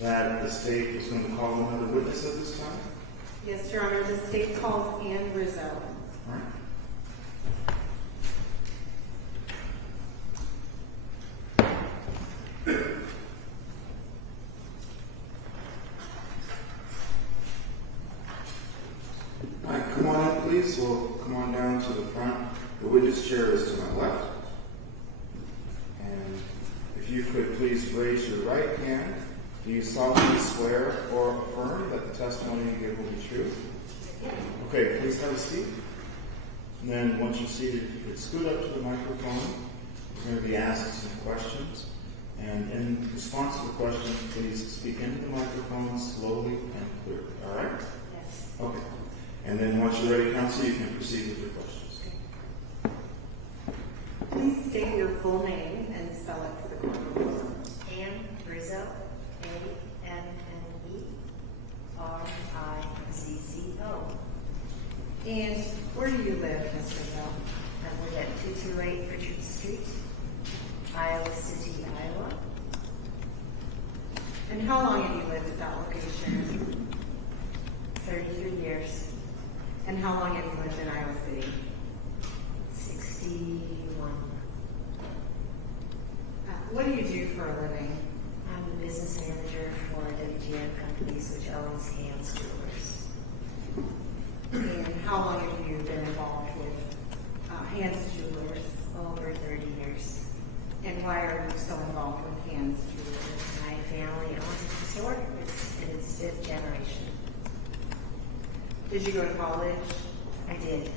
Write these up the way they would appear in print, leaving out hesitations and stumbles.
that the state is going to call another witness at this time? Yes, Your Honor. The state calls Ann Rizzo. All right. All right, come on in, please. We'll come on down to the front. The witness chair is to my left. And if you could please raise your right hand. Do you solemnly swear or affirm that the testimony you give will be true? Yes. Okay, please have a seat. And then once you're seated, if you could scoot up to the microphone, we're going to be asked some questions. And in response to the question, please speak into the microphone slowly and clearly. All right? Yes. Okay. And then once you're ready, counsel, you can proceed with your questions. Please state your full name and spell it for the court. Ann Rizzo, A-N-N-E-R-I-Z-Z-O. And where do you live, Ms. Rizzo? I live at 228 Richard Street, Iowa City, Iowa. And how long have you lived at that location? 33 years. And how long have you lived in Iowa City? 61. What do you do for a living? I'm a business manager for KGAN Companies, which owns Hands Jewelers. And how long have you been involved with Hands Jewelers? Over 30 years. And why are you so involved with Hands Jewelers? My family owns the store. It's in its 5th generation. Did you go to college? I did.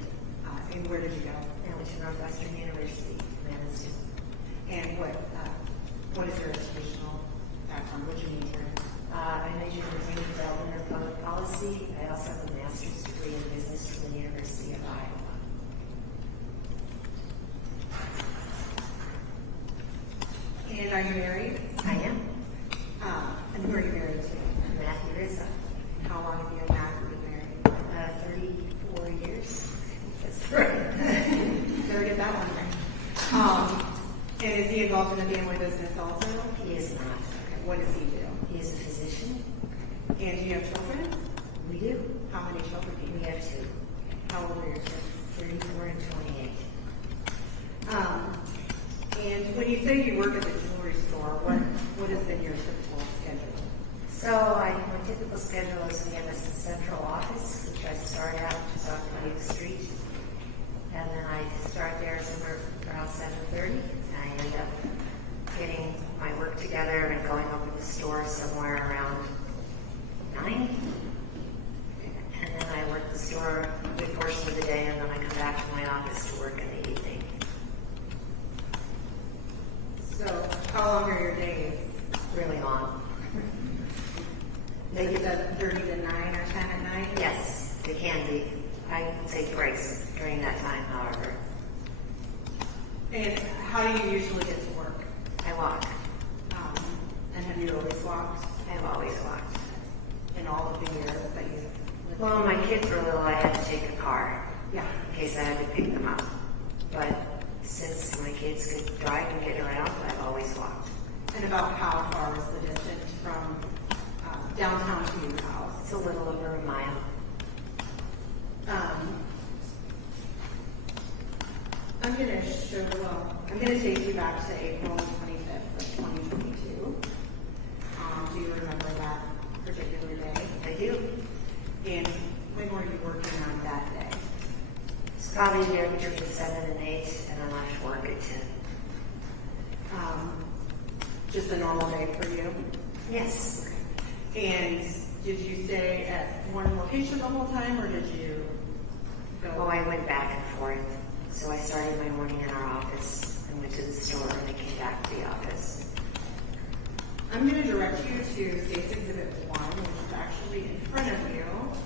And where did you go? I went to Northwestern University, Madison. And what is your educational background? What did you major in? I majored in human development and public policy. I also have a master's degree in business from the University of Iowa. And are you married? I am. And who are you married to? Matthew Rizzo. How long have you and Matthew been married? 34 years. That's right. Better get that one right. And is he involved in the family business also? He is not. Okay. What does he do? He is a physician. And do you have children? We do. How many children do you We have? have 2. How old are your kids? 34 and 28. And when you say you work at the jewelry store, what has been your typical schedule? So my typical schedule is we have a central office, which I start out just off 20th Street. And then I start there somewhere around 7:30. I end up getting my work together and going over to the store somewhere around 9. And then I work the store a good portion of the day, and then I come back to my office to work in the evening. So how long are your days? Really long. Like 7:30 to 9 or 10 at night? Yes, they can be. I take breaks during that time, however. And how do you usually get to work? I walk. And have you always walked I've always walked. in all of the years that you've lived? Well, when my kids were little, I had to take a car Yeah. in case I had to pick them up. But since my kids could drive and get around, I've always walked. And about how far is the distance from downtown to your house? It's a little over a mile. I'm going to take you back to April 25th of 2022. Do you remember that particular day? I do. And when were you working on that day? It's probably there between 7 and 8, and I left work at 10. Just a normal day for you? Yes. And did you stay at one location the whole time, or did you go? Oh, I went back and forth. So I started my morning in our office and went to the store, and I came back to the office. I'm going to direct you to State's Exhibit 1, which is actually in front of you,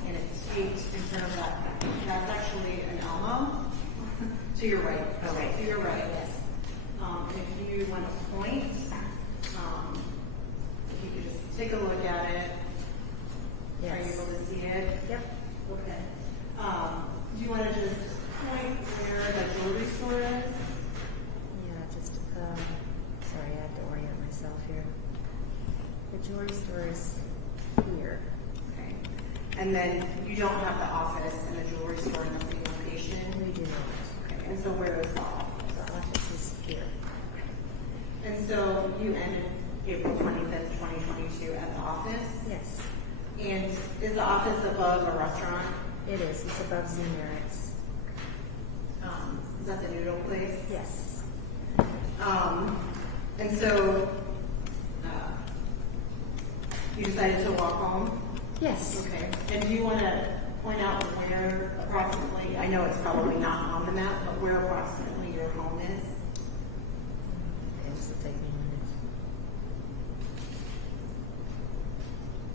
and it's taped in front of that. That's actually an Elmo. To your right. Okay. To your right, yes. If you want to point, if you could just take a look at it. Yes. Are you able to see it? Yep. Okay. Do you want to just point where the jewelry store is? Yeah, just, sorry, I have to orient myself here. The jewelry store is And then you don't have the office and the jewelry store in the same location? We do not. Okay, and so where is the office? The office is here. And so you ended April 25th, 2022 at the office? Yes, And is the office above a restaurant? it is. It's above Z-Merrick's. Is that the noodle place? Yes. And so you decided to walk home? Yes. Okay. And do you want to point out where approximately, I know it's probably not on the map, but where approximately your home is? Okay, this will take me a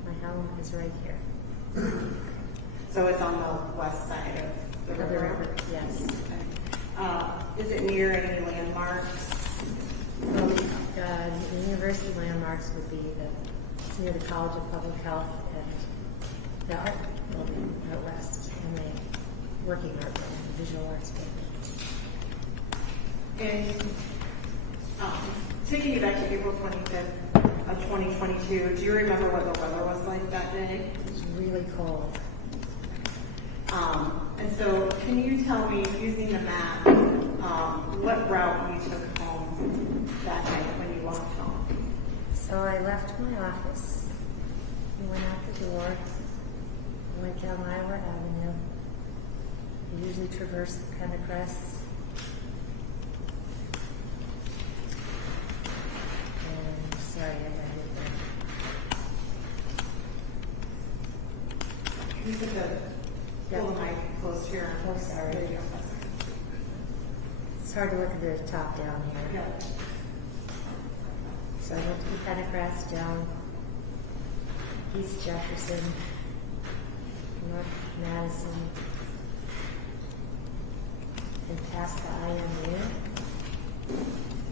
minute. My home is right here. So it's on the west side of the river? Yes. Okay. Is it near any landmarks? Well, the university landmarks would be it's near the College of Public Health and the art building out west, and the working art building, the visual arts building. And taking you back to April 25th of 2022, do you remember what the weather was like that day? It was really cold. And so can you tell me, using the map, what route you took home that night when you walked home? So I left my office, I went out the door, I went down Iowa Avenue. I usually traverse the Pendercrest. And sorry, I got it there. Can you put pull the mic close to your Oh, sorry. There you go. It's hard to look at the top down here. Yeah. So I went to the Pendercrest, down East Jefferson, North Madison, and past the IMU.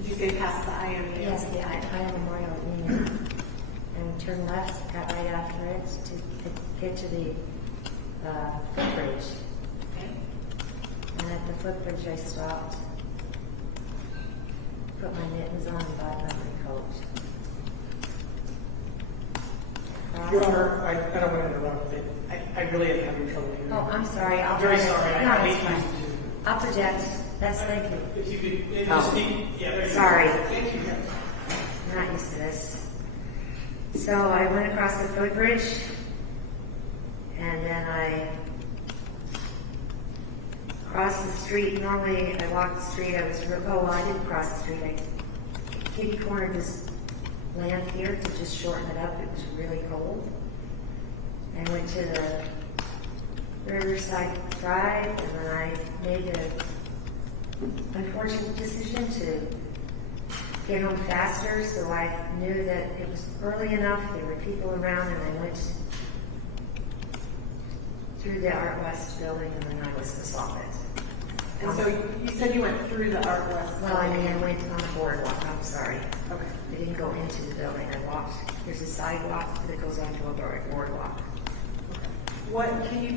Did you say past the IMU? Yes, the IM Memorial Union. And turn left, got right after it to get to the footbridge. Okay. And at the footbridge I stopped, put my mittens on, and bought my coat. Your Honor, I don't want to interrupt, but I really am having trouble hearing. Oh, I'm sorry. I'm very sorry. No, I it's hate fine. to. I'll project. That's thank you. If you could maybe Oh. speak, yeah, there you go. Sorry. Thank you. I'm not used to this. So I went across the footbridge, and then I crossed the street. Normally, I walked the street. I didn't cross the street. I kitty cornered this land here to just shorten it up. It was really cold. I went to the Riverside Drive, and then I made an unfortunate decision to get home faster, so I knew that it was early enough, there were people around, and I went through the Art West building, and then I was assaulted. And so you said you went through the Art West. Well, I mean, I went on the boardwalk, I'm sorry. Okay. I didn't go into the building, I walked. There's a sidewalk that goes onto a boardwalk. Can you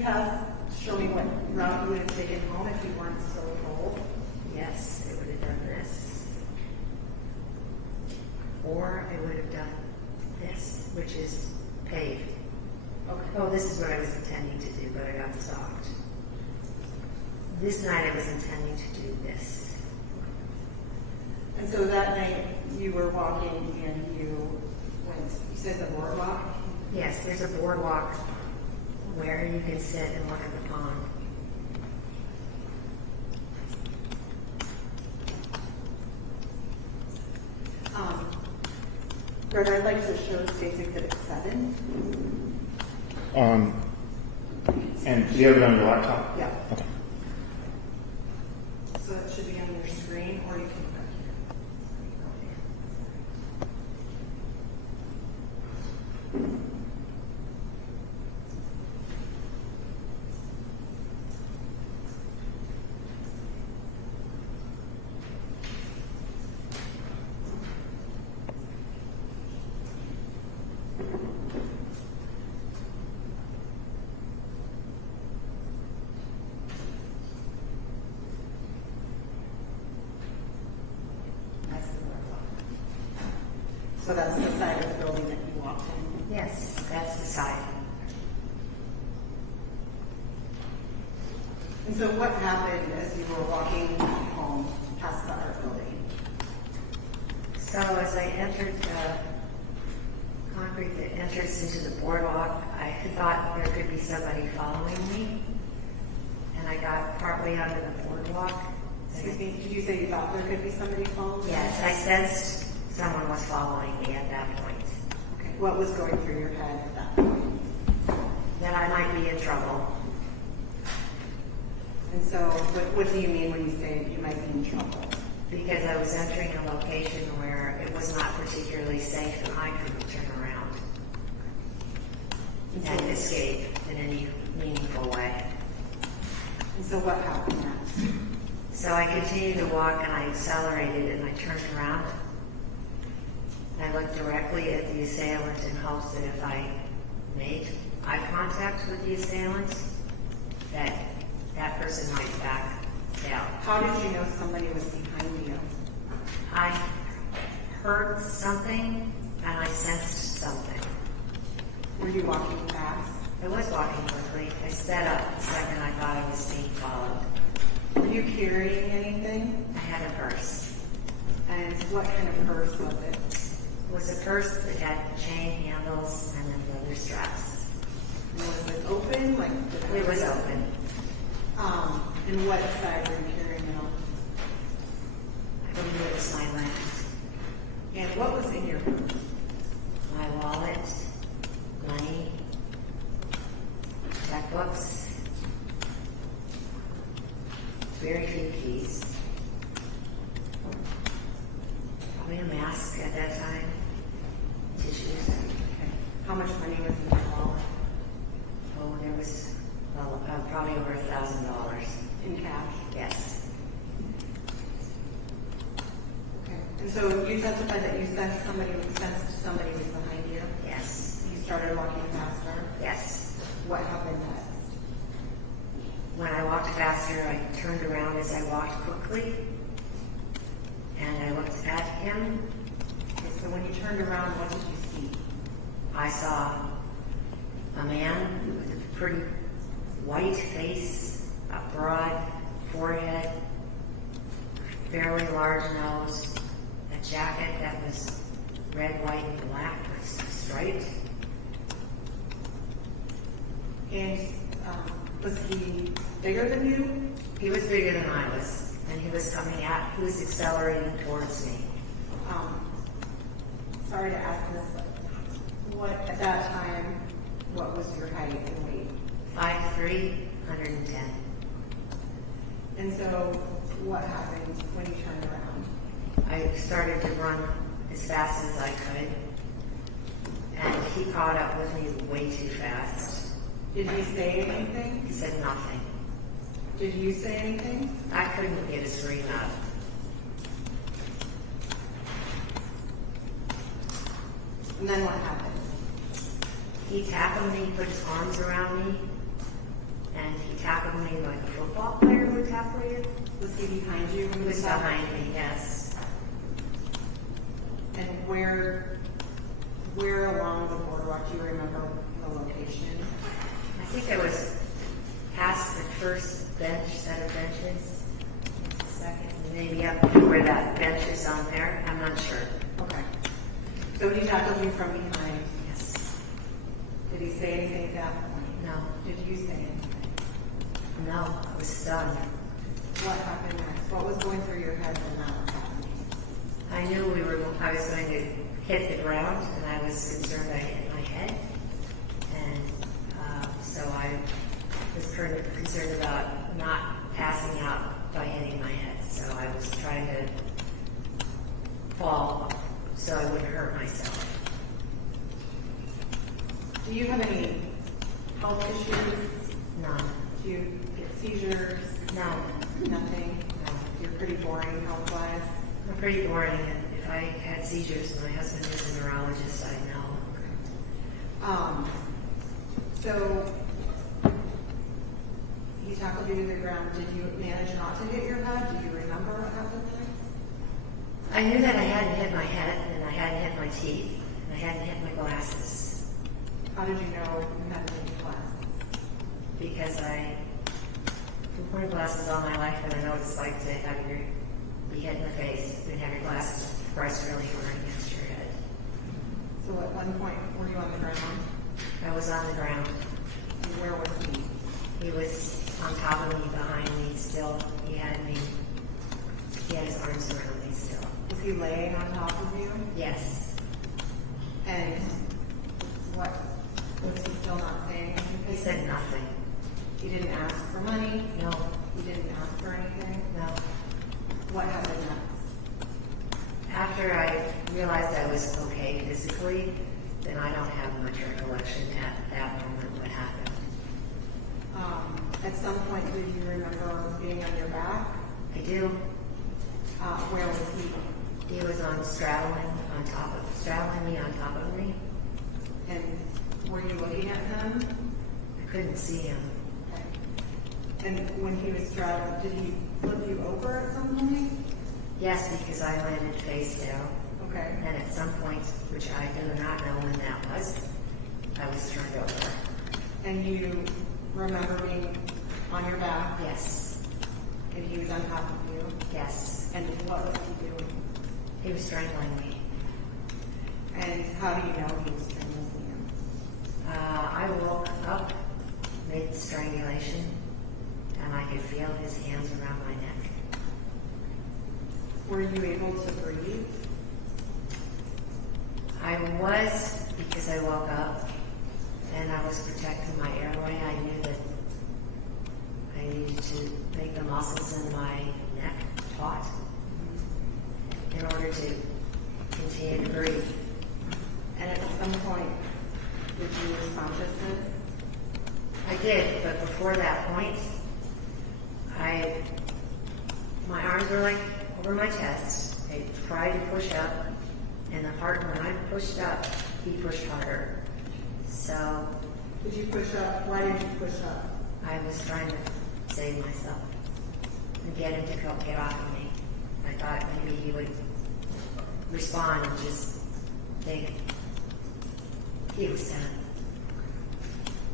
show me what route you would have taken home if you weren't so cold? Yes, I would have done this. Or I would have done this, which is paved. Okay. Oh, this is what I was intending to do, but I got stopped. This night I was intending to do this. And so that night you were walking and you said the boardwalk? Yes, there's a boardwalk where you can sit and look at the pond. Greg, I'd like to show State's Exhibit 7. And do you have it on your laptop? Yeah. Okay. So it should be on your screen, or you can put it here. That's the boardwalk. So that's the side of the building that you walked in. Yes, that's the side. And so what happened as you were walking home past the art building? So as I entered the concrete that enters into the boardwalk, I thought there could be somebody following me. And I got partway onto the boardwalk. Excuse me, did you say you thought there could be somebody following? Yes, I sensed someone was following me at that point. Okay, what was going through your head at that point? That I might be in trouble. And so what do you mean when you say you might be in trouble? Because I was entering a location where it was not particularly safe and I couldn't turn around and escape in any meaningful way. And so what happened next? So I continued to walk and I accelerated and I turned around. I looked directly at the assailant in hopes that if I made eye contact with the assailant, that person might back down. How did you know somebody was behind you? I heard something and I sensed something. Were you walking fast? I was walking quickly. I sped up the second I thought I was being followed. Were you carrying anything? I had a purse. And what kind of purse was it? It was a purse that had chain handles and then leather straps. And was it open? It was open. And what side were you carrying it on? I believe it was my left. And what was in your purse? My wallet, money, checkbooks, very few keys. Probably a mask at that time, tissues. Okay. How much money was in your wallet? Oh, there was probably over $1,000. In cash? Yes. Okay. And so you testified that you sensed somebody was behind you? Yes. You started walking faster? Yes. What happened next? When I walked faster, I turned around as I walked quickly, and I looked at him. Okay, so when you turned around, what did you see? I saw a man with a pretty white face, a broad forehead, fairly large nose, a jacket that was red, white, and black with stripes. And was he bigger than you? He was bigger than I was, and he was accelerating towards me. Sorry to ask this, but at that time, what was your height and weight? 5'3", 110. And so what happened when you turned around? I started to run as fast as I could, and he caught up with me way too fast. Did he say anything? He said nothing. Did you say anything? I couldn't get a scream out. And then what happened? He tackled me, put his arms around me, and he tackled me like a football player would tackle you. Was he behind you? He was behind me, yes. And where along the boardwalk do you remember the location? I think it was past the first set of benches. Second, maybe up to where that bench is on there. I'm not sure. Okay. So when he tackled you from behind, Yes. did he say anything at that point? No. Did you say anything? No, I was stunned. What happened next? What was going through your head when that was happening? I knew I was going to hit the ground, and I was concerned I hit my head. And so I was concerned about not passing out by hitting my head. So I was trying to fall so I wouldn't hurt myself. Do you have any health issues? None. Do you get seizures? No. Nothing? No. You're pretty boring health-wise? I'm pretty boring, and if I had seizures, my husband is a neurologist, I'd know. So he tackled you to the ground. Did you manage not to hit your head? Do you remember what happened next? I knew that I hadn't hit my head, and I hadn't hit my teeth, and I hadn't hit my glasses, How did you know you hadn't hit your glasses? because I 2-point glasses all my life, and I know what it's like to be hit in the face and have your glasses pressed really hard against your head. So at one point, were you on the ground? I was on the ground. And where was he? He was on top of me, behind me, still. He had his arms around me still. Was he laying on top of you? Yes. And what, was he still not saying anything? He said nothing. He didn't ask for money? No. He didn't ask for anything? No. What happened next? After I realized I was okay physically, then I don't have much recollection at that moment what happened. At some point, did you remember being on your back? I do. Where was he? He was straddling me on top of me. And were you looking at him? I couldn't see him. Okay. And when he was straddling, did he flip you over at some point? Yes, because I landed face down. Okay. And at some point, which I do not know when that was, I was turned over. And you remember being on your back? Yes. And he was on top of you? Yes. And what was he doing? He was strangling me. And how do you know he was strangling you? I woke up mid-strangulation, and I could feel his hands around my neck. Were you able to breathe? I was, because I woke up, and I was protecting my airway. I knew that I needed to make the muscles in my neck taut in order to continue to breathe. And at some point, did you lose consciousness? I did, but before that point, my arms were like over my chest. I tried to push up, and when I pushed up, he pushed harder. So Did you push up? Why did you push up? I was trying to save myself and get him to get off of me. I thought maybe he would respond and just think he was done.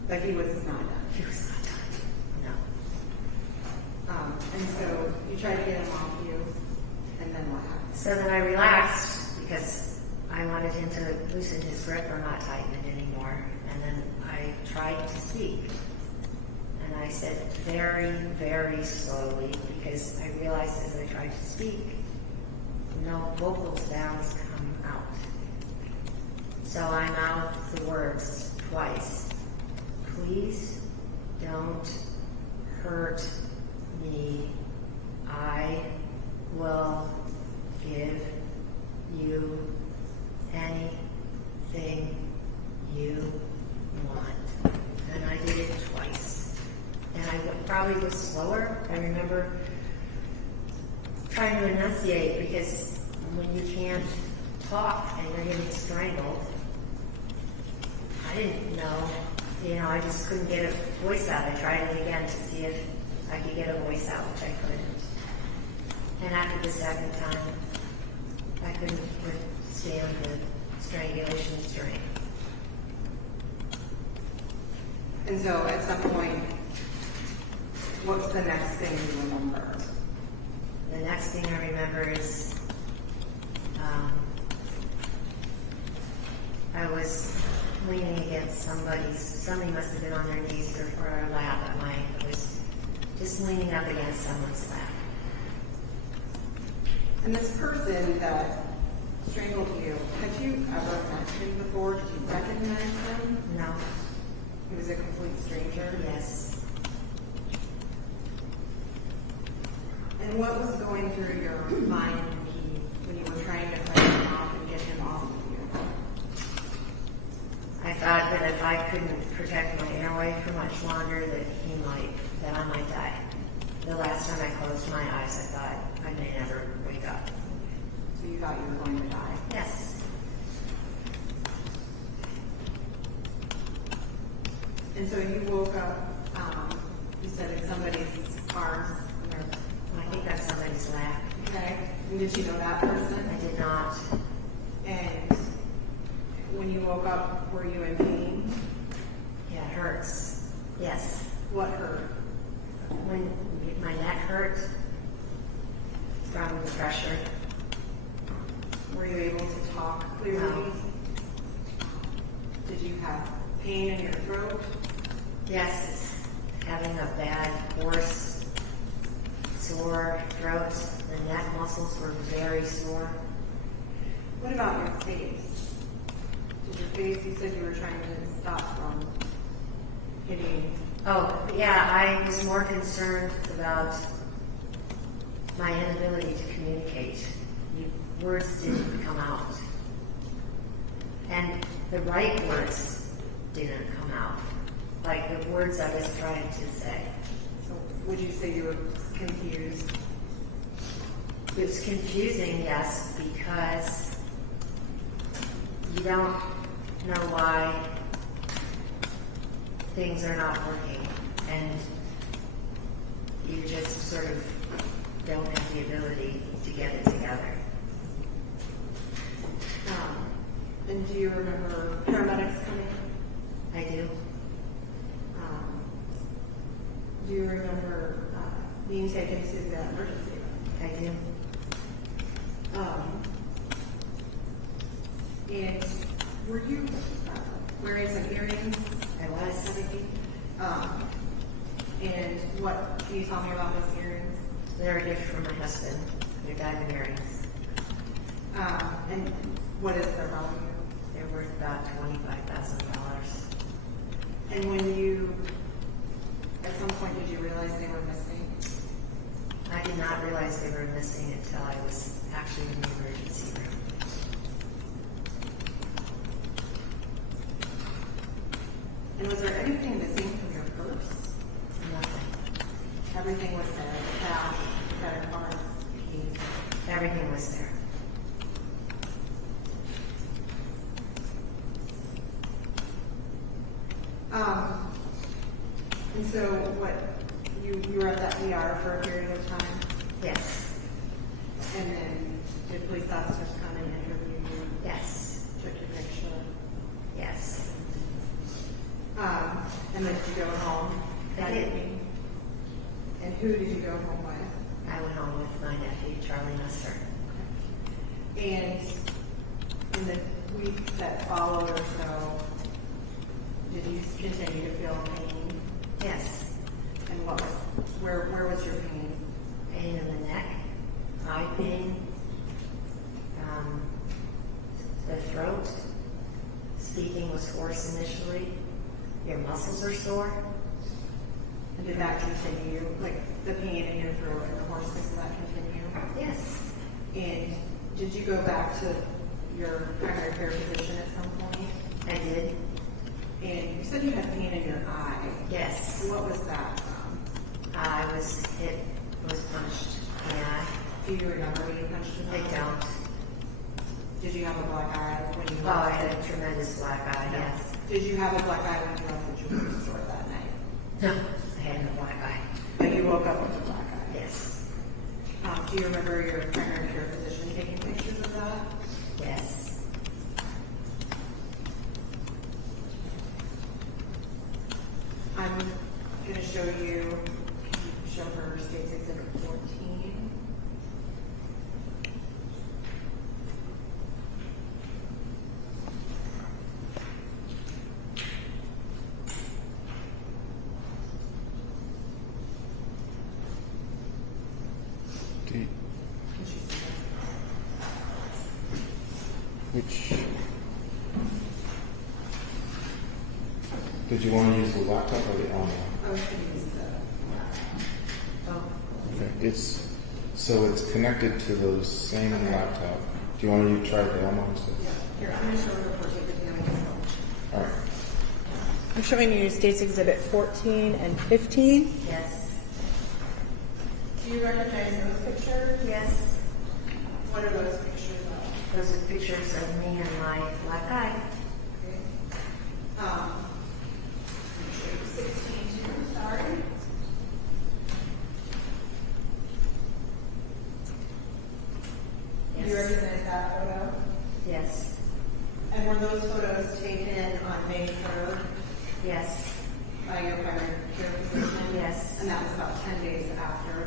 But he was not done. He was not done. No. And so you tried to get him off you, and then what happened? So then I relaxed because I wanted him to loosen his grip or not tighten it anymore. And then I tried to speak. And I said very, very slowly because I realized as I tried to speak, no vocal sounds come out. So I mouthed the words twice. Please don't hurt me. I will give you anything you want. And I did it twice. And I probably was slower. I remember trying to enunciate because when you can't talk and you're getting strangled, I didn't know. I just couldn't get a voice out. I tried it again to see if I could get a voice out, which I couldn't. And after the second time, I couldn't withstand the strangulation strain. And so at some point, what's the next thing you remember? The next thing I remember is I was leaning against somebody must have been on their knees or a lap I was just leaning up against someone's lap. And this person that strangled you, had you ever met him before? Did you recognize him? No. He was a complete stranger? Yes. And what was going through your mind when you were trying to fight him off and get him off of you? I thought that if I couldn't protect my airway for much longer, that I might die. The last time I closed my eyes, I thought I may never wake up. So you thought you were going to die? Yes. And so you woke up, you said in somebody's arms. I think that's somebody's lap. Okay. And did you know that person? I did not. And when you woke up, were you in pain? Yeah, it hurts. Yes. What hurt? When my neck hurt from the pressure. Were you able to talk clearly? No. Did you have pain in your throat? Yes, having a bad, hoarse, sore throat. The neck muscles were very sore. What about your face? Did your face, you said you were trying to stop from hitting. Oh, yeah, I was more concerned about my inability to communicate. Words didn't come out. And the right words didn't come out. Like the words I was trying to say. So would you say you were confused? It was confusing, yes, because you don't know why things are not working, and you just sort of don't have the ability to get it together. And do you remember paramedics coming? I do. Do you remember being taken to the emergency room? I do. And were you wearing some earrings? I was. And what can you tell me about those earrings? They're a gift from my husband. They're diamond earrings. And what is their value? They're worth about $25,000. And when you, at some point, did you realize they were missing? I did not realize they were missing until I was actually in the emergency room. And was there anything missing from your purse? Nothing. Everything was there, cash, credit cards, keys. Everything was there. And so what, you were at that ER for a period of time? Yes. And then did police officers come and interview you? Yes. Took your picture? Yes. And then did you go home? I did. And who did you go home with? I went home with my nephew, Charlie Messer. And in the week that followed or so, did you continue to feel pain? Yes. And what was, where was your pain? Pain in the neck, eye pain, the throat. Speaking was hoarse initially. Your muscles are sore. And did that continue, like the pain in your throat and the hoarseness, did that continue? Yes. And did you go back to your primary care physician at some point? I did. And you said you had pain in your eye. Yes. What was that from? I was hit, was punched in the eye. Do you remember being punched in the I eye? don't. Did you have a black eye when you Oh, I had a tremendous black eye, yes. Did you have a black eye when you left the jewelry store that night? No, I had no black eye. But you woke up with a black eye? Yes. Do you remember your primary care physician taking pictures of that? Yes. I'm going to show you, show her State's Exhibit 14. Do you, Can she see which did you want to use the laptop or the Elmo? that? I was going to use the, Oh, Okay, it's connected to the same laptop. Do you want to try the Elmo instead? yeah. Here, I'm going to show her the 14 because you have a phone. All right. I'm showing you State's Exhibit 14 and 15. yes. Do you recognize those pictures? Yes. What are those pictures of? Those are pictures of me and my black eye. Okay. I'm going to show you 16 too, sorry. Do you Yes. recognize that photo? Yes. And were those photos taken on May 3rd Yes. by your primary care physician? Yes. And that was about 10 days after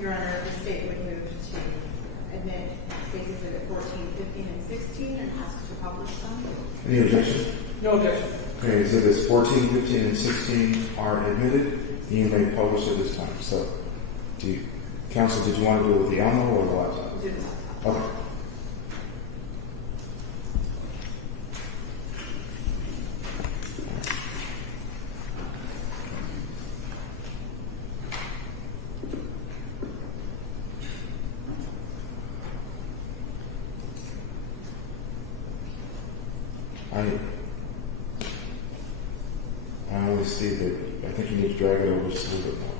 Your Honor, the state would move to admit State's Exhibit 14, 15, and 16 and ask to publish them. Any objection? No objection. Okay, so this 14, 15, and 16 are admitted. You may publish at this time. So, Counsel, did you want to do it with the Elmo or the laptop? Do the laptop. Okay. I only see that. I think you need to drag it over just a little bit more.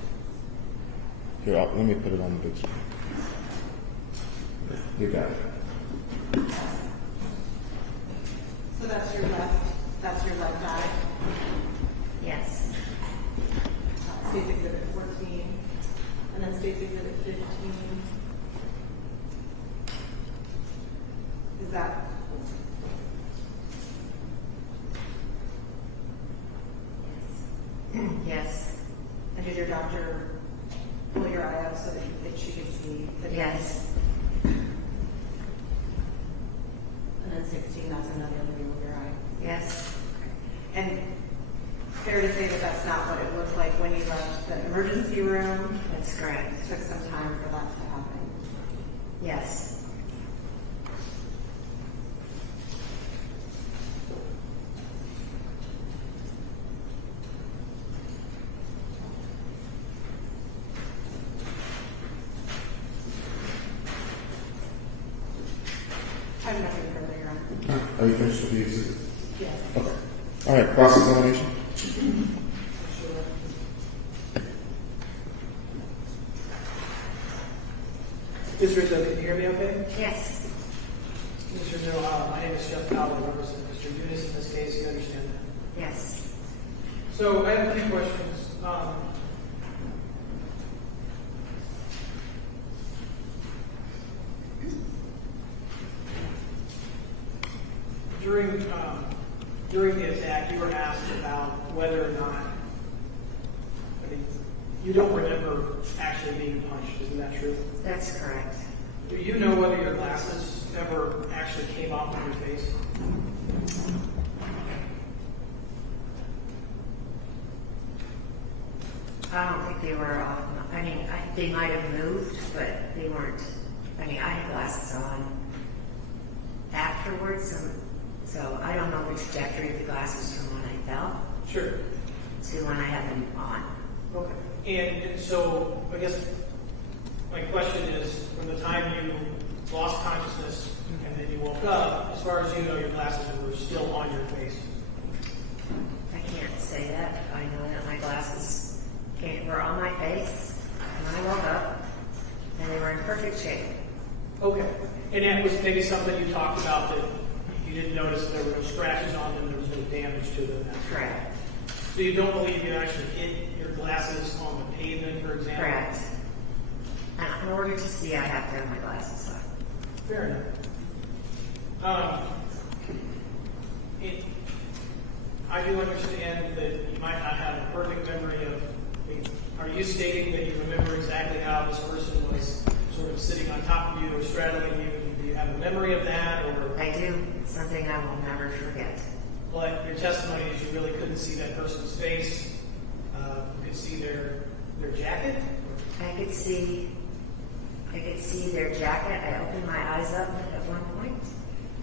Here, let me put it on the big screen. You got it. So that's your left eye. Yes. State's Exhibit 14, and then State's Exhibit 15. Is that? Yes. And did your doctor pull your eye up so that she could see the Yes. And then 16, that's another view of your eye. Yes. And fair to say that that's not what it looked like when you left the emergency room. That's correct. It took some time for that to happen. Yes. I have nothing further, Your Honor. Are you finished with the exhibit? Yes. Okay. All right, cross-examination. Mr. Rizzo, can you hear me okay? Yes. Mr. Rizzo, my name is Jeff Powell. I represent Mr. Younes in this case. You understand that? Yes. So I have a few questions. During the attack, you were asked about whether or not, you don't remember actually being punched, isn't that true? That's correct. Do you know whether your glasses ever actually came off of your face? I don't think they were off. They might have moved, but they weren't. I had glasses on afterwards, so I don't know the trajectory of the glasses from when I fell Sure. to when I had them on. Okay. And so I guess my question is, from the time you lost consciousness and then you woke up, as far as you know, your glasses were still on your face. I can't say that. I know that my glasses were on my face when I woke up, and they were in perfect shape. Okay. And that was maybe something you talked about, that you didn't notice there were no scratches on them, there was no damage to them. Correct. So you don't believe you actually hit your glasses on the pavement, for example? Correct. And in order to see, I have to have my glasses on. Fair enough. I do understand that you might not have a perfect memory of. Are you stating that you remember exactly how this person was sort of sitting on top of you or straddling you? Do you have a memory of that, or? I do. It's something I will never forget. But your testimony is you really couldn't see that person's face. You could see their jacket. I could see their jacket. I opened my eyes up at one point,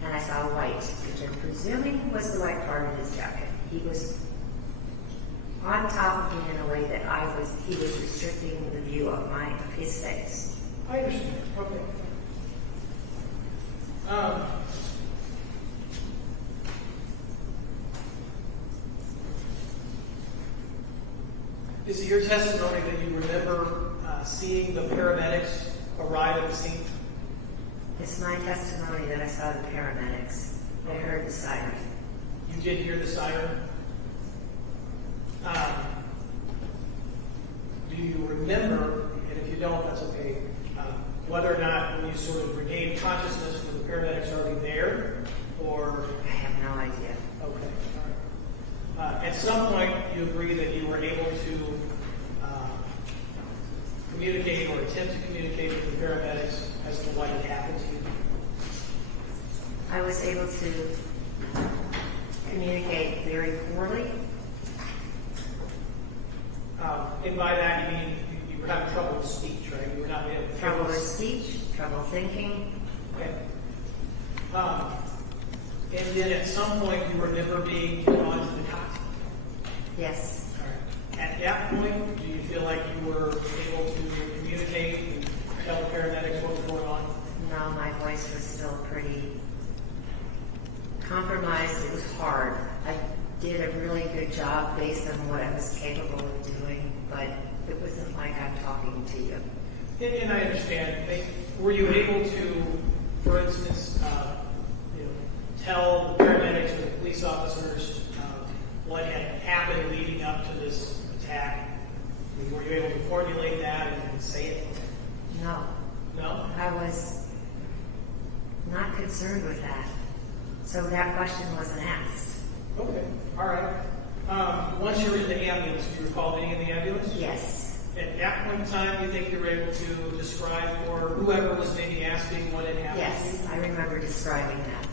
and I saw white, which I'm presuming was the white part of his jacket. He was on top of me in a way that he was restricting the view of his face. I understand. Okay. Is it your testimony that you remember seeing the paramedics arrive at the scene? It's my testimony that I saw the paramedics. I heard the siren. You did hear the siren? Do you remember, and if you don't, that's okay, whether or not when you sort of regained consciousness, were the paramedics already there, or? I have no idea. Okay, all right. At some point, you agree that you were able to communicate or attempt to communicate with the paramedics as to what had happened to you? I was able to communicate very poorly. And by that, you mean you were having trouble with speech, right? You were not able to Trouble with speech, trouble thinking. Okay. And then at some point, you remember being put onto the cot. Yes. All right. At that point, do you feel like you were able to communicate and tell the paramedics what was going on? No, my voice was still pretty compromised. It was hard. I did a really good job based on what I was capable of doing, but it wasn't like I'm talking to you. And I understand. Were you able to, for instance, tell the paramedics or the police officers what had happened leading up to this attack? I mean, were you able to formulate that and say it? No. No? I was not concerned with that. So that question wasn't asked. Okay. All right. Once you were in the ambulance, do you recall being in the ambulance? Yes. At that point in time, you think you were able to describe for whoever was maybe asking what had happened? Yes, I remember describing that.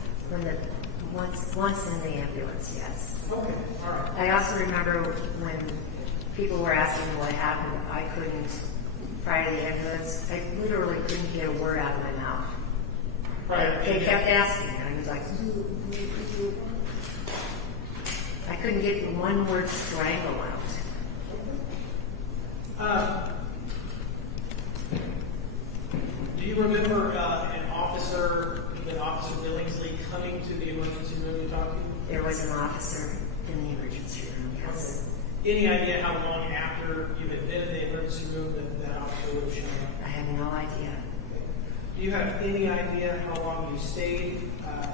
Once in the ambulance, yes. Okay. All right. I also remember when people were asking what happened, I couldn't, prior to the ambulance, I literally couldn't get a word out of my mouth. Right. They kept asking, and I was like, I couldn't get one word strangle out. Do you remember an officer Billingsley, coming to the emergency room to talk to you? There was an officer in the emergency room, yes. Any idea how long after you had been in the emergency room that officer would have shown up? I have no idea. Do you have any idea how long you stayed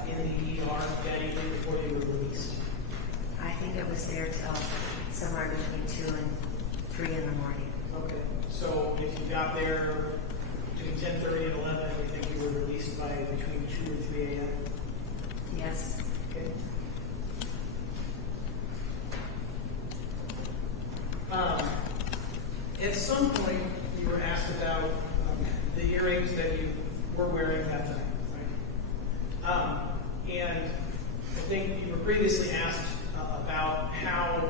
in the ER that evening before you were released? I think it was there till somewhere between 2 and 3 in the morning. Okay. So if you got there between 10:30 and 11, you think you were released by between 2 and 3 a.m.? Yes. Okay. At some point, you were asked about the earrings that you were wearing that night, right? And I think you were previously asked about how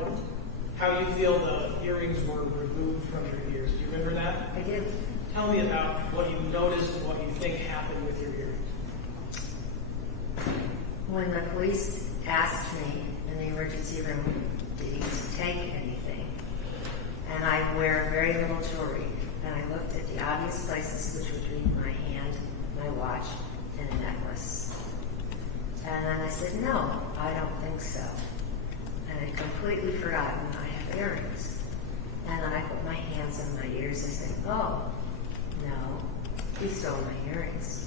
you feel the earrings were removed from your ears. Do you remember that? I did. Tell me about what you noticed and what you think happened with your earrings. When the police asked me in the emergency room, did he take anything? And I wear very little jewelry. And I looked at the obvious places, which would be my hand, my watch, and a necklace. And then I said, no, I don't think so. And I'd completely forgotten I have earrings. And then I put my hands on my ears and said, oh, no, he stole my earrings.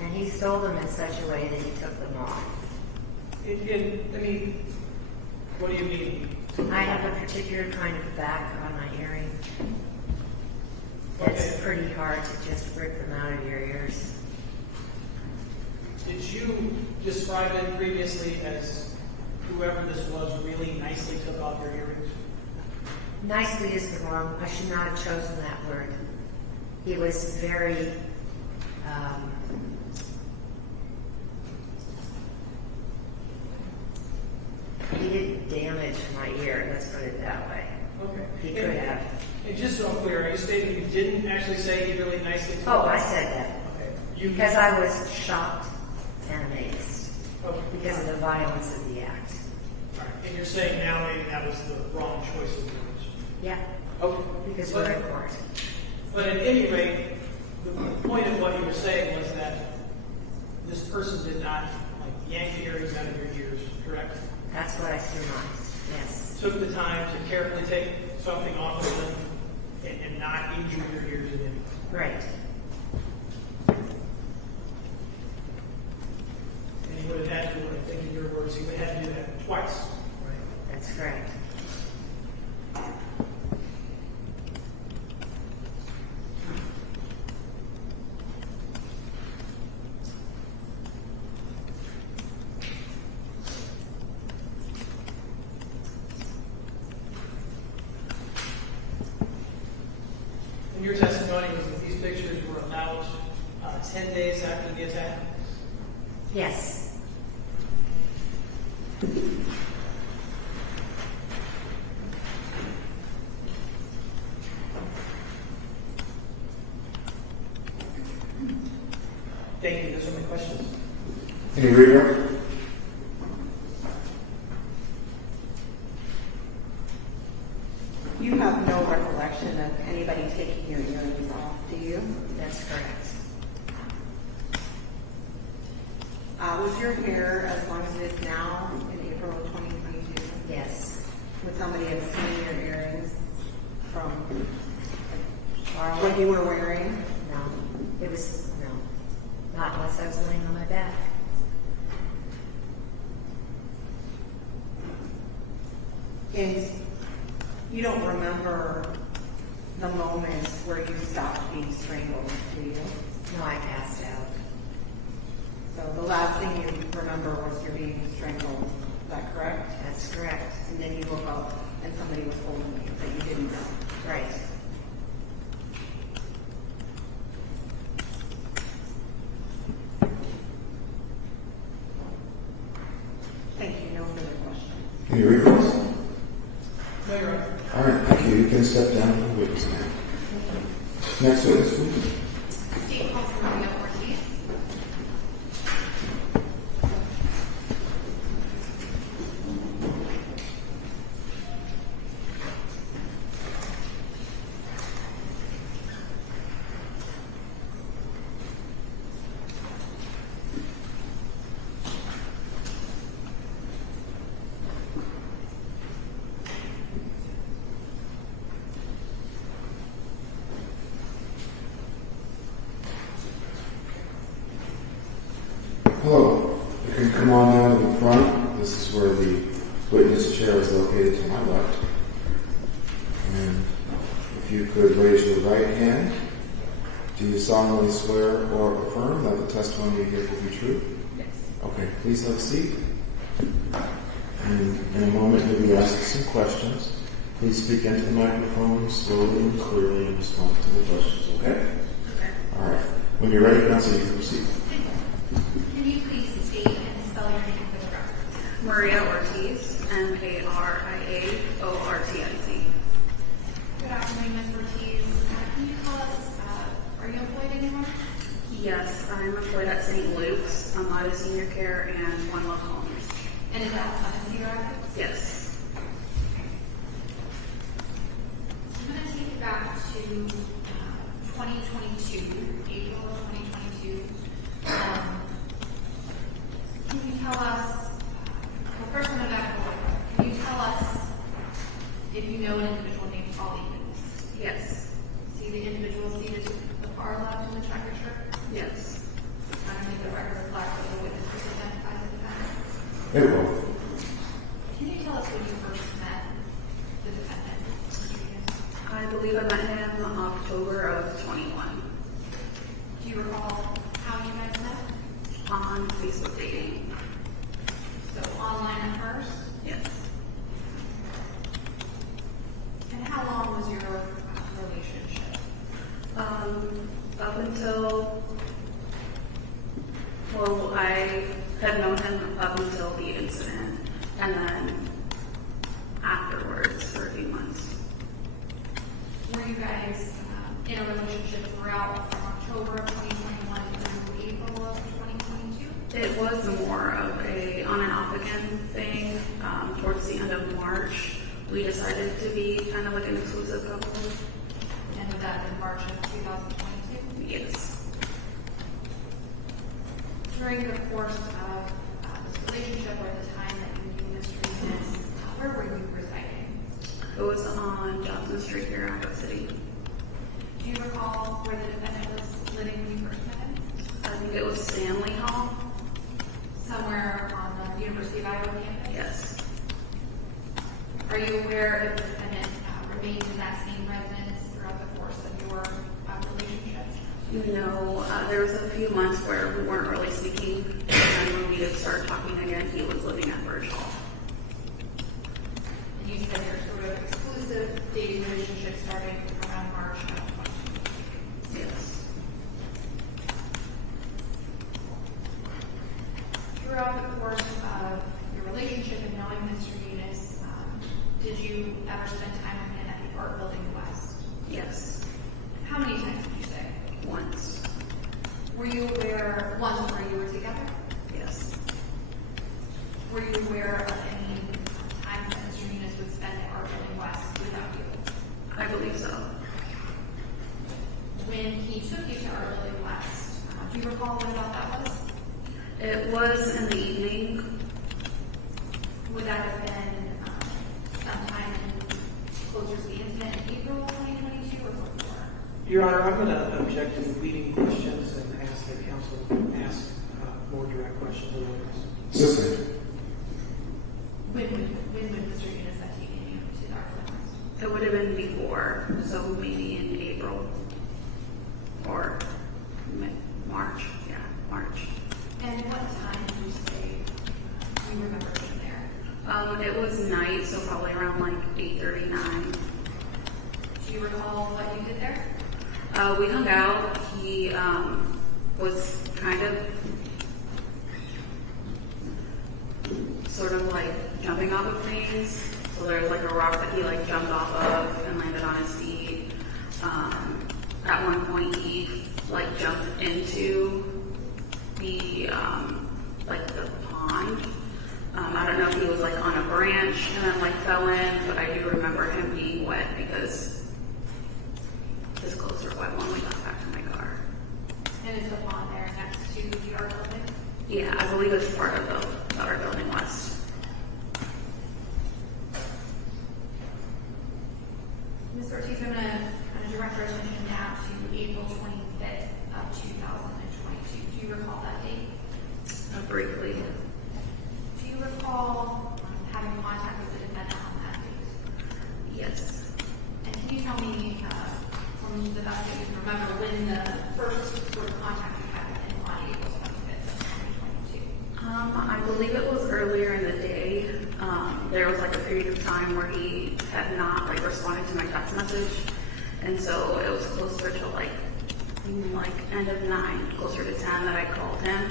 And he stole them in such a way that he took them off. What do you mean? I have a particular kind of back on my earring. It's Okay. pretty hard to just rip them out of your ears. Did you describe it previously as whoever this was really nicely took off your earrings? Nicely is the wrong, I should not have chosen that word. He was very, he didn't damage my ear, let's put it that way. Okay. He could have. And just so I'm clear, are you stating you didn't actually say he really nicely took Oh, off? I said that. Okay. Because I was shocked and amazed Okay. because of the violence of the act. All right. And you're saying now maybe that was the wrong choice of words. Yeah, Okay. because we're in court. But at any rate, the point of what you were saying was that this person did not yank the earrings out of your ears, correct? That's what I surmised, yes. Took the time to carefully take something off of them and not injure your ears in any way. Right. And he would have had to, I think in your words, he would have had to do that twice. Right. That's correct. And your testimony was that these pictures were about 10 days after the attack? Yes. Thank you. Those are my questions. Any reader? You have no recollection of anybody taking your earrings off, do you? That's correct. Was your hair as long as it is now in April of 2022? Yes. Would somebody have seen your earrings from Far what away? you were wearing? No. It was, no. Not unless I was laying on my back. And you don't remember the moment where you stopped being strangled, do you? No, I passed out. So the last thing you remember was you're being strangled. Is that correct? That's correct. And then you woke up and somebody was holding you that you didn't know. Right. Thank you. No further questions. Any readers? No, Your Honor. All right, thank you. You can step down from the witness stand. Next witness, please. State Council Ortiz. Hello. You can come on down to the front. This is where the witness chair is located to my left. And if you could raise your right hand. Do you solemnly swear or affirm that the testimony you give will be true? Yes. Okay, please have a seat. And in a moment, you'll be asked some questions. Please speak into the microphone slowly and clearly in response to the questions, okay? Okay. All right. When you're ready, Counsel, you can proceed. Can you please state and spell your name for the record? Maria Ortiz, Mariaortiz. Good afternoon, Ms. Ortiz. Can you tell us, are you employed anymore? Yes, I'm employed at St. Luke's, Amada Senior Care, and One Love Homes. And is that on Cedar Rapids? Yes. I'm going to take you back to 2022, April of 2022. Can you tell us, well, first I'm going to back up. Can you tell us if you know an individual named Ali Younes? Yes. See the individual seated to the far left in the checkered shirt? Yes. I don't think the record reflects that the witness is identified as the defendant. It will. Can you tell us when you first met the defendant, Mr. Younes? I believe I met him October of 21 Do you recall how you guys met? on Facebook dating. So online at first? Yes. And how long was your relationship? Up until, well, I had known him up until the incident, and then afterwards for a few months. Were you guys in a relationship throughout from October of 2021 through April of 2022? It was more of a on and off again thing. Towards the end of March, we decided to be kind of like an exclusive couple. And was that in March of 2022? Yes. During the course of this relationship or the time that you knew Mr. Younes, where were you residing? It was on Johnson Street here in Iowa City. Do you recall where the defendant was living when you first met him? I think it was Stanley Hall. Somewhere on the University of Iowa campus? Yes. Are you aware if the defendant remained in that same residence throughout the course of your relationship? No, there was a few months where we weren't really speaking, and when we did start talking again, he was living at Birch Hall. And you said your sort of exclusive dating relationship starting around March of Art Building West? Yes. How many times did you say? Once. Were you aware, once where you were together? Yes. Were you aware of any times that Mr. Younes would spend at Art Building West without you? I believe so. When he took you to Art Building West, do you recall when about that was? It was in the evening. Would that have been sometime closer to the incident in April 2022 or before? Your Honor, I'm going to object to leading questions and ask the counsel ask more direct questions. When would Mr. Younes have taken you to the Art Building West? It would have been before, so maybe in April or March. Yeah, March. And what time did you say you remember being there? It was night, so probably around like 8:39. Do you recall what you did there? We hung out. He was kind of sort of like jumping off of things. So there was like a rock that he like jumped off of and landed on his feet. At one point he like jumped into the like the pond. I don't know if he was like on a branch and then like fell in, but I do remember him being wet because his clothes were wet when we got back to my car. And is the pond there next to the Art Building? Yeah, I believe it's part of the Art Building West. Ms. Ortiz, I'm going to direct our attention now to April 25th of 2022. Do you recall that date? Briefly. Do you recall having contact with the defendant on that date? Yes. And can you tell me, from the best that you can remember, when the first sort of contact you had with him on April 25th of 2022? I believe it was earlier in the day. There was like a period of time where he had not like responded to my text message, and so it was closer to like end of 9, closer to 10 that I called him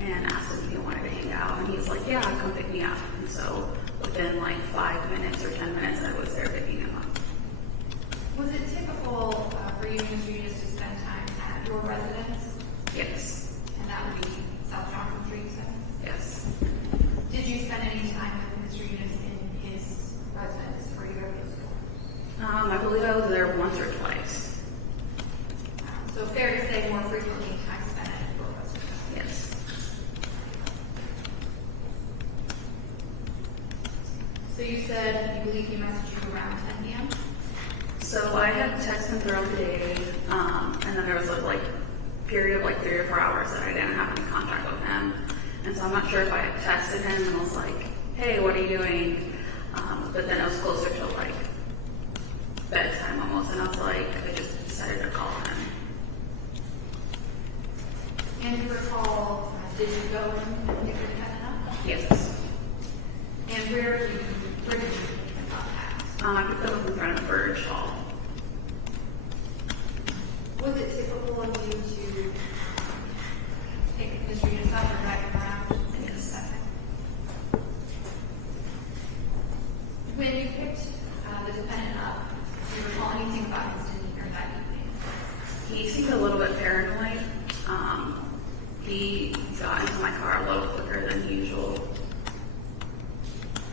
and asked him if he wanted to hang out, and he's like, "Yeah, come pick me up." And so within like 5 minutes or 10 minutes, I was there picking him up. Was it typical for you, Mr. Younes, to spend time at your residence? Yes. And that would be South Johnson Street, you said? Yes. Did you spend any time with Mr. Younes in his residence for either of those stores? I believe I was there once or twice. So fair to say more frequently time spent at your residence? Yes. So you said you believe he messaged you around 10 p.m.? So I had texted him throughout the day, and then there was a like period of like 3 or 4 hours that I didn't have any contact with him. And so I'm not sure if I had texted him and was like, "Hey, what are you doing?" But then it was closer to like bedtime almost, and I was like, I just decided to call him. And you recall, did you go and pick your defendant up? Yes. And where did you pick him up at? I picked him up in front of Burge Hall. Was it typical of you to take Mr. Younes up or drive him around? Yes. When you picked the defendant up, do you recall anything about his demeanor that evening? He seemed a little bit paranoid. He got into my car a little quicker than usual.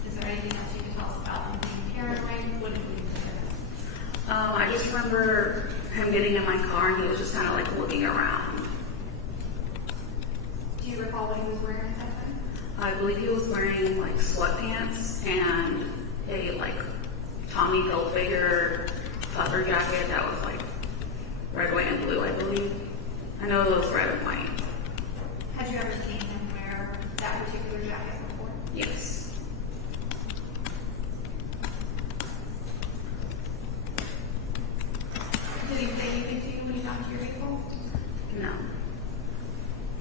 Is there anything else you can tell us about him being paranoid? What did you do? I just remember him getting in my car and he was just kind of like looking around. Do you recall what he was wearing at that time? I believe he was wearing like sweatpants and a like Tommy Hilfiger puffer jacket that was like red, white, and blue, I believe. I know it was red and white. Had you ever seen him wear that particular jacket before? Yes. Did he say anything to you when you got to your vehicle? No.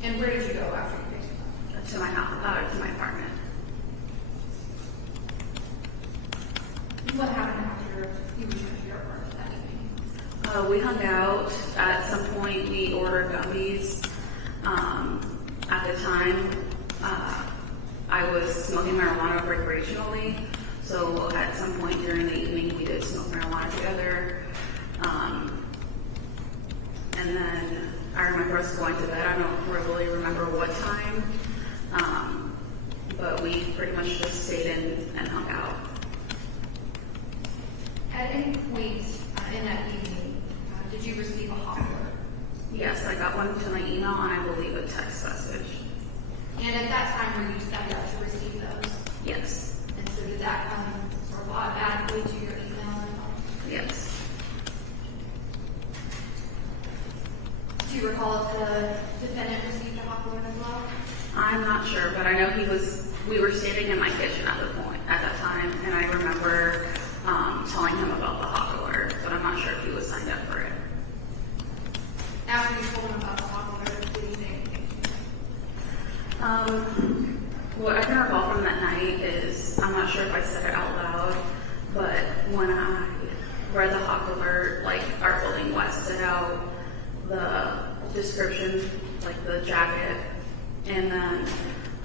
And where did you go after you picked him up? To my house, to my apartment. What happened after you returned to your apartment that evening? We hung out. At some point, we ordered gummies. At the time, I was smoking marijuana recreationally. So at some point during the evening, we did smoke marijuana together. remember us going to bed. I don't really remember what time, but we pretty much just stayed in and hung out. At any point in that evening, did you receive a hot alert? Yes, I got one to my email and I believe a text message. And at that time, were you set up to receive those? Yes. And so did that come sort of automatically to your email and phone? Yes. Do you recall if the defendant received a hot alert as well? I'm not sure, but I know we were standing in my kitchen at that time, and I remember telling him about the hot alert, but I'm not sure if he was signed up for it. After you told him about the hot alert, did he say anything to you? What I can recall from that night is, I'm not sure if I said it out loud, but when I read the hot alert, like our building wested out the description, like the jacket, and then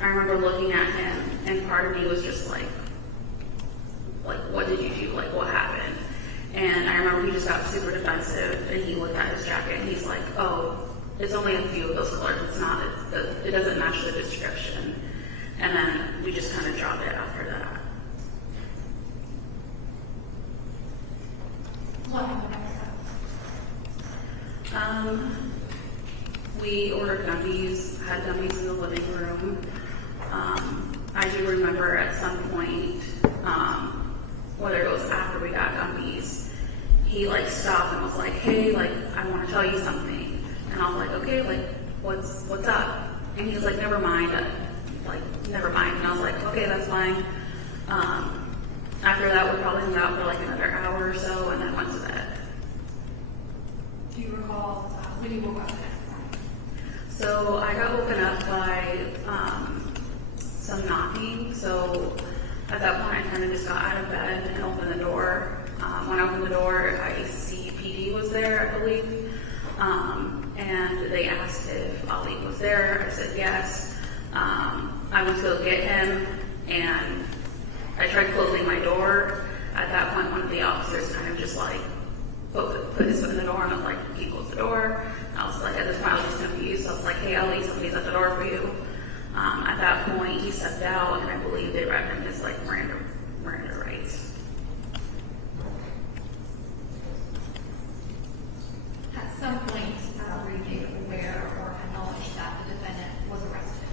I remember looking at him, and part of me was just like, what did you do? Like, what happened? And I remember he just got super defensive, and he looked at his jacket, and he's like, oh, it's only a few of those colors. It doesn't match the description. And then we just kind of dropped it after that. What happened after that? We ordered gummies, had gummies in the living room. I do remember at some point, whether it was after we got gummies, he like stopped and was like, hey, like, I want to tell you something. And I was like, okay, like, what's up? And he was like, never mind. Never mind. And I was like, okay, that's fine. After that, we probably hung out for like another hour or so and then went to bed. Do you recall when you woke up the next morning? So I got woken up by some knocking. So at that point, I kind of just got out of bed and opened the door. When I opened the door, I see PD was there, I believe. And they asked if Ali was there. I said yes. I went to go get him, and I tried closing my door. At that point, one of the officers kind of just like put his foot in the door, and I was like, "Can you close the door?" I was like, at this point, I was just confused. So I was like, "Hey, Ali, somebody's at the door for you." At that point, he stepped out, and I believe they read him his like Miranda rights. At some point, were you made aware or had knowledge that the defendant was arrested?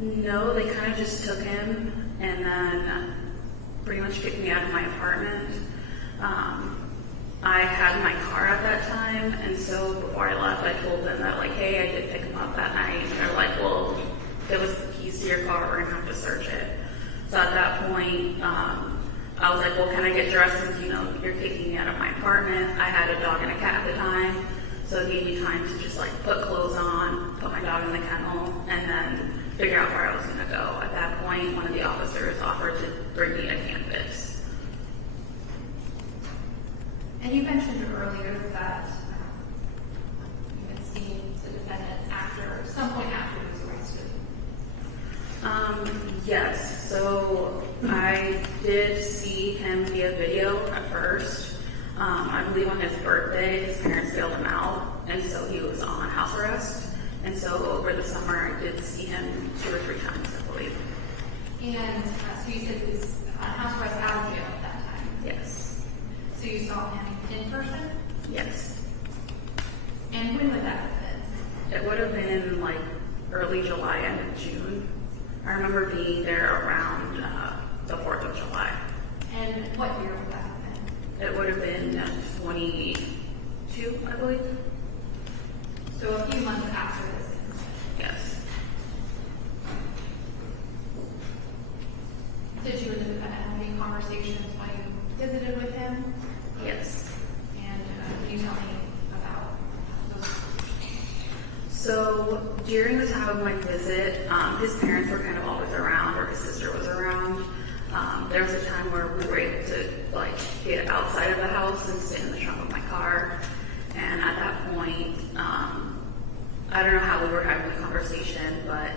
No, they kind of just took him and then pretty much kicked me out of my apartment. I had my car at that time, and so before I left, I told them that, like, hey, I did pick him up that night. And they're like, well, there was the keys to your car, we're gonna have to search it. So at that point, I was like, well, can I get dressed since, you're kicking me out of my apartment? I had a dog and a cat at the time, so it gave me time to just like put clothes on, put my dog in the kennel, and then figure out where I was gonna go. At that point, one of the officers offered to bring me a canvas. And you mentioned earlier that you had seen the defendant some point after he was arrested. Yes, so I did see him via video at first. I believe on his birthday, his parents bailed him out, and so he was on house arrest. And so over the summer, I did see him 2 or 3 times, I believe. And so you said he was on house arrest out of jail at that time? Yes. So you saw him in person? Yes. And when would that have been? It would have been like early July, end of June. I remember being there around the 4th of July. And what year would that have been? It would have been 22, I believe. So a few months after this incident. Yes. Did you and the defendant have any conversations while you visited with him? Yes. And can you tell me about those conversations? So during the time of my visit, his parents were kind of always around, or his sister was around. There was a time where we were able to like get outside of the house and sit in the trunk of my car. And at that point, I don't know how we were having the conversation, but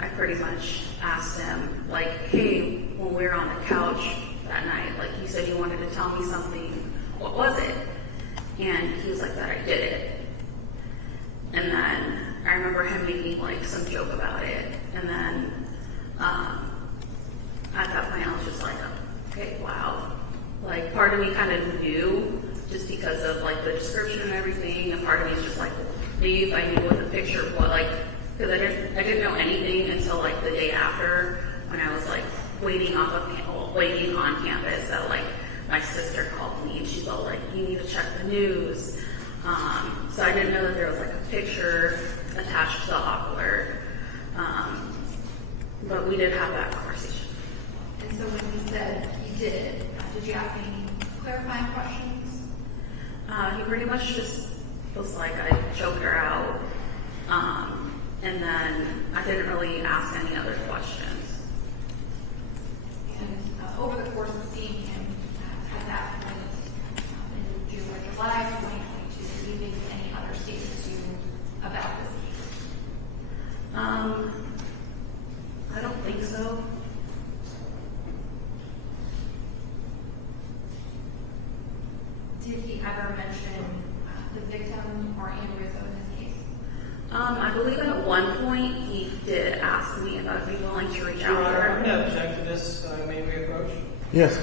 I pretty much asked him, like, hey, when we were on the couch that night, like, you said you wanted to tell me something. What was it? And he was like, that I did it. And then some joke about it. And then at that point, I was just like, okay, wow. Like, part of me kind of knew just because of like the description and everything, and part of me is just like, maybe if I knew what the picture was, like, because I didn't know anything until like the day after when I was like waiting on campus that like my sister called me and she's all like, you need to check the news. So I didn't know that there was like a picture attached to the hawk alert. But we did have that conversation. And so when you said you did you ask any clarifying questions? He pretty much just was like, I choked her out. And then I didn't really ask any other questions. And over the course of seeing him at that point in June or July of 2022, did he make any other statements to you about this case? I don't think so. Did he ever mention the victim or Andrea in this case? I believe at one point he did ask me if I'd be willing to reach out Your to Honor, I'm her. going to object to this. May we approach? Yes.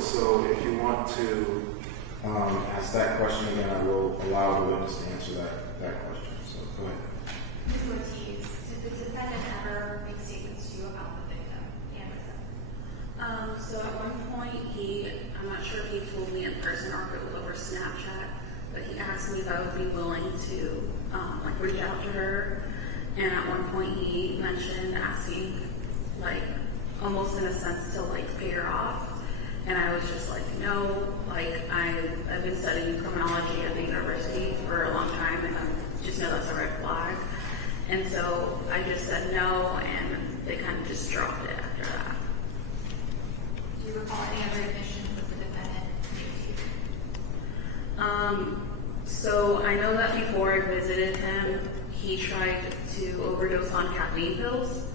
So if you want to ask that question again, I will allow the witness to answer that question. So go ahead. Ms. Ortiz, did the defendant ever make statements to you about the victim, Andrea? So at one point I'm not sure if he told me in person or if it was over Snapchat, but he asked me if I would be willing to reach out to her. And at one point he mentioned asking, like, almost in a sense to pay her off. And I was just like, no, I've been studying criminology at the university for a long time, and I just know that's a red flag. And so I just said no, and they kind of just dropped it after that. Do you recall any other admissions that the defendant made to you? So I know that before I visited him, he tried to overdose on caffeine pills.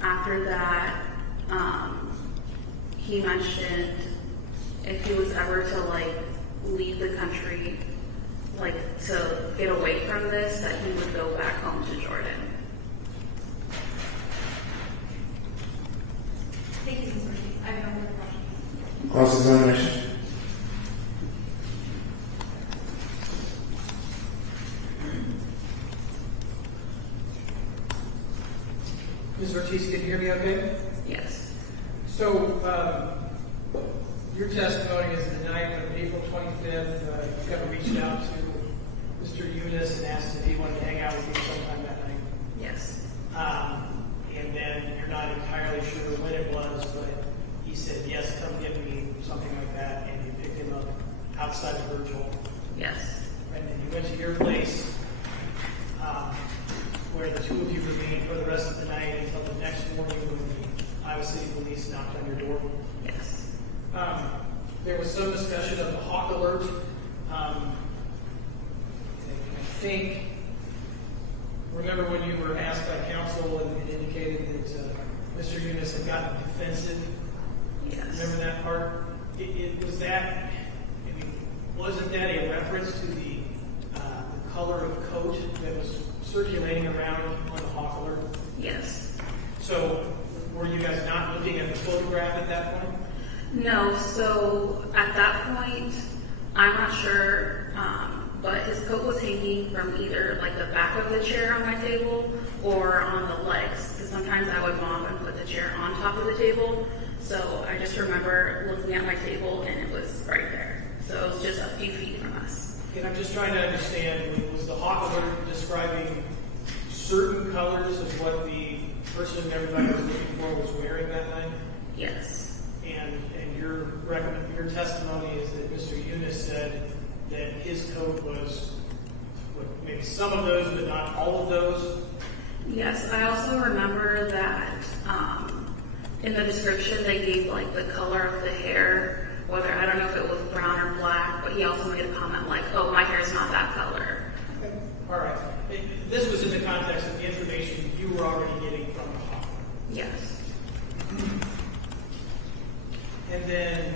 After that, he mentioned if he was ever to leave the country, to get away from this, that he would go back home to Jordan. Thank Cross-examination. Ms. Ortiz, can you hear me okay? Yes. So, your testimony is the night of April 25th. You kind of reached out to Mr. Younes and asked if he wanted to hang out with you sometime that night. Yes. And then you're not entirely sure when it was, but he said, yes, come get me, something like that, and you picked him up outside of Virgil. Yes. And then you went to your place, where the two of you remained for the rest of the night until the next morning when the Iowa City Police knocked on your door. Yes. There was some discussion of the hawk alert. I think, remember when you were asked by counsel and it indicated that Mr. Younes had gotten defensive? Yes. Remember that part? Was that, I mean, wasn't that a reference to the color of coat that was circulating around on the hawk alert? Yes. So, were you guys not looking at the photograph at that point? No, so at that point, I'm not sure, but his coat was hanging from either like the back of the chair on my table or on the legs, because sometimes I would mop and put the chair on top of the table. So I just remember looking at my table and it was right there. So it was just a few feet from us. And I'm just trying to understand, was the hawk alert describing certain colors of what the person everybody was looking for was wearing that night? Yes. And your testimony is that Mr. Younes said that his coat was maybe some of those, but not all of those? Yes, I also remember that in the description they gave like the color of the hair, whether, I don't know if it was brown or black, but he also made a comment like, oh, my hair is not that color. Okay. All right. This was in the context of the information you were already getting from the hawk alert. Yes. And then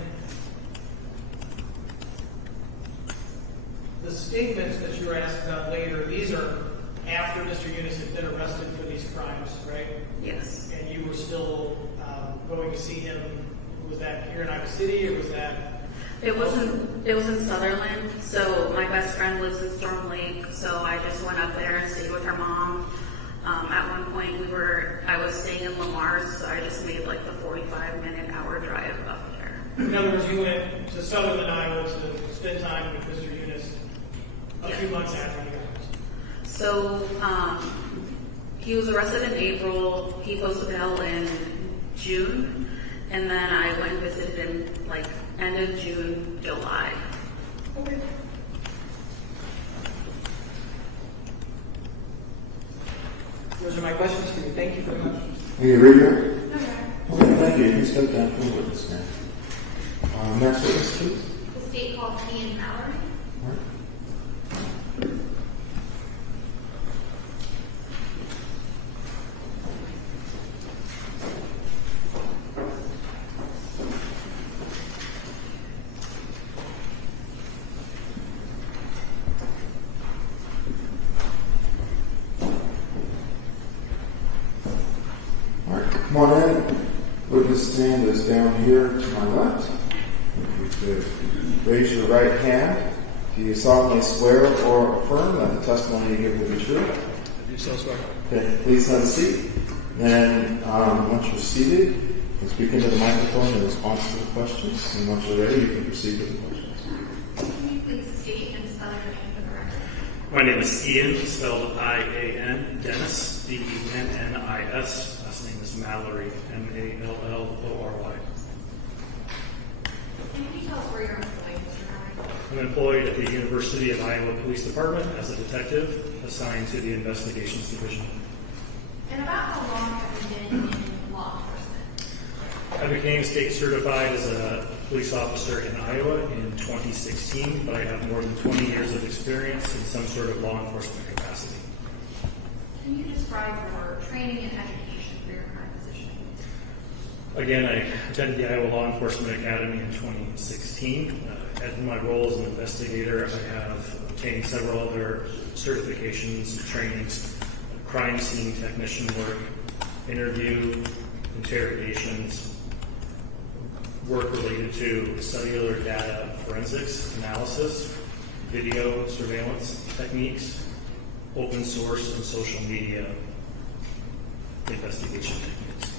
the statements that you were asked about later, these are after Mr. Younes had been arrested for these crimes, right? Yes. And you were still going to see him. Was that here in Iowa City, or was that? It was in Sutherland, so my best friend lives in Storm Lake, so I just went up there and stayed with her mom. At one point I was staying in Lamar's, so I just made like the 45-minute hour drive up there. In other words, you went to Sutherland, Iowa to spend time with Mr. Younes a few months after he got arrested. So he was arrested in April, he posted bail in June, and then I went and visited him like end of June, July. Okay. Those are my questions to you. Thank you very much. Are you ready? Okay. Okay, thank you. You can step down from the witness stand. Next witness, please. The state calls Ian Mallory. All right. Come on in. Witness stand is down here to my left. If you could raise your right hand. Do you solemnly swear or affirm that the testimony you give will be true? I do so swear. Okay, please have a seat. Then, once you're seated, you can speak into the microphone in response to the questions. And once you're ready, you can proceed with the questions. Can you please state and spell your name for the record? My name is Ian, spelled I-A-N, Dennis, D-E-N-N-I-S. Last name is Mallory, M-A-L-L-O-R-Y. Can you tell us where you're employed, Mr. Mallory? I'm employed at the University of Iowa Police Department as a detective assigned to the Investigations Division. And about how long have you been in law enforcement? I became state certified as a police officer in Iowa in 2016, but I have more than 20 years of experience in some sort of law enforcement capacity. Can you describe your training and education for your current position? Again, I attended the Iowa Law Enforcement Academy in 2016. In my role as an investigator, I have obtained several other certifications, trainings, crime scene technician work, interview, interrogations, work related to cellular data forensics, analysis, video surveillance techniques, open source and social media investigation techniques.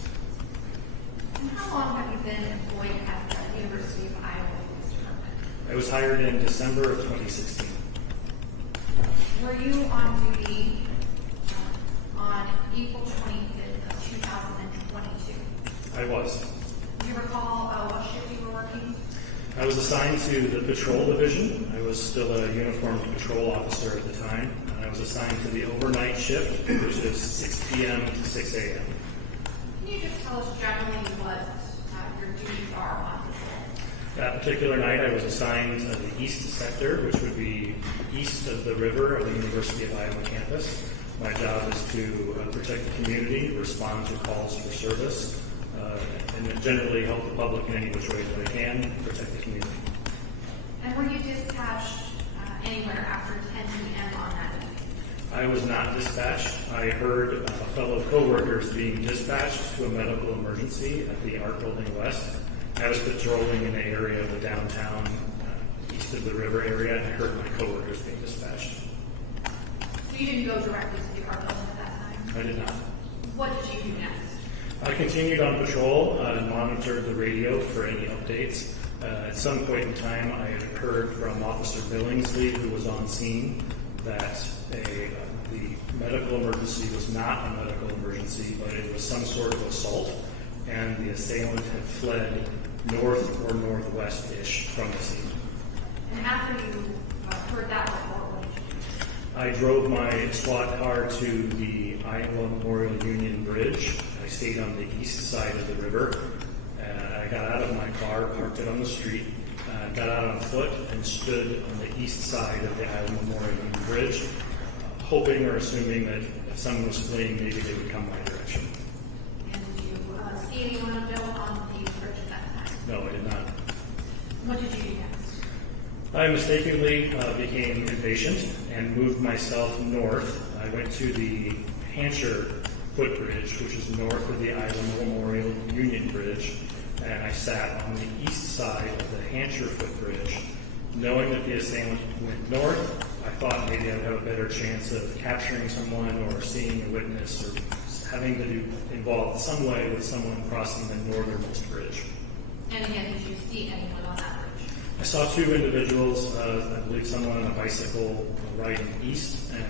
And how long have you been employed at the University of Iowa Police Department? I was hired in December of 2016. Were you on duty on April 25th of 2022? I was. Do you recall what shift you were working? I was assigned to the patrol division. I was still a uniformed patrol officer at the time. And I was assigned to the overnight shift, which is 6 p.m. to 6 a.m. Can you just tell us generally what your duties are on patrol? That particular night, I was assigned to the east sector, which would be east of the river of the University of Iowa campus. My job is to protect the community, respond to calls for service, and generally help the public in any which way that I can, protect the community. And were you dispatched anywhere after 10 p.m. on that night? I was not dispatched. I heard fellow coworkers being dispatched to a medical emergency at the Art Building West. I was patrolling in the area of the downtown, east of the river area, and I heard my coworkers being dispatched. So you didn't go directly to the art building at that time? I did not. What did you do next? I continued on patrol and monitored the radio for any updates. At some point in time, I had heard from Officer Billingsley, who was on scene, that the medical emergency was not a medical emergency, but it was some sort of assault, and the assailant had fled north or northwest-ish from the scene. And after you heard that report, what did you do? I drove my SWAT car to the Iowa Memorial Union Bridge. I stayed on the east side of the river. I got out of my car, parked it on the street, got out on foot, and stood on the east side of the Iowa Memorial Union Bridge, hoping or assuming that if someone was fleeing, maybe they would come my direction. And did you see anyone available on the bridge at that time? No, I did not. What did you do next? I mistakenly became impatient and moved myself north. I went to the Hampshire footbridge, which is north of the Iowa Memorial Union Bridge, and I sat on the east side of the Hampshire footbridge. Knowing that the assailant went north, I thought maybe I would have a better chance of capturing someone or seeing a witness or having to do involved some way with someone crossing the northernmost bridge. And again, did you see anyone on that bridge? I saw two individuals, I believe someone on a bicycle riding east and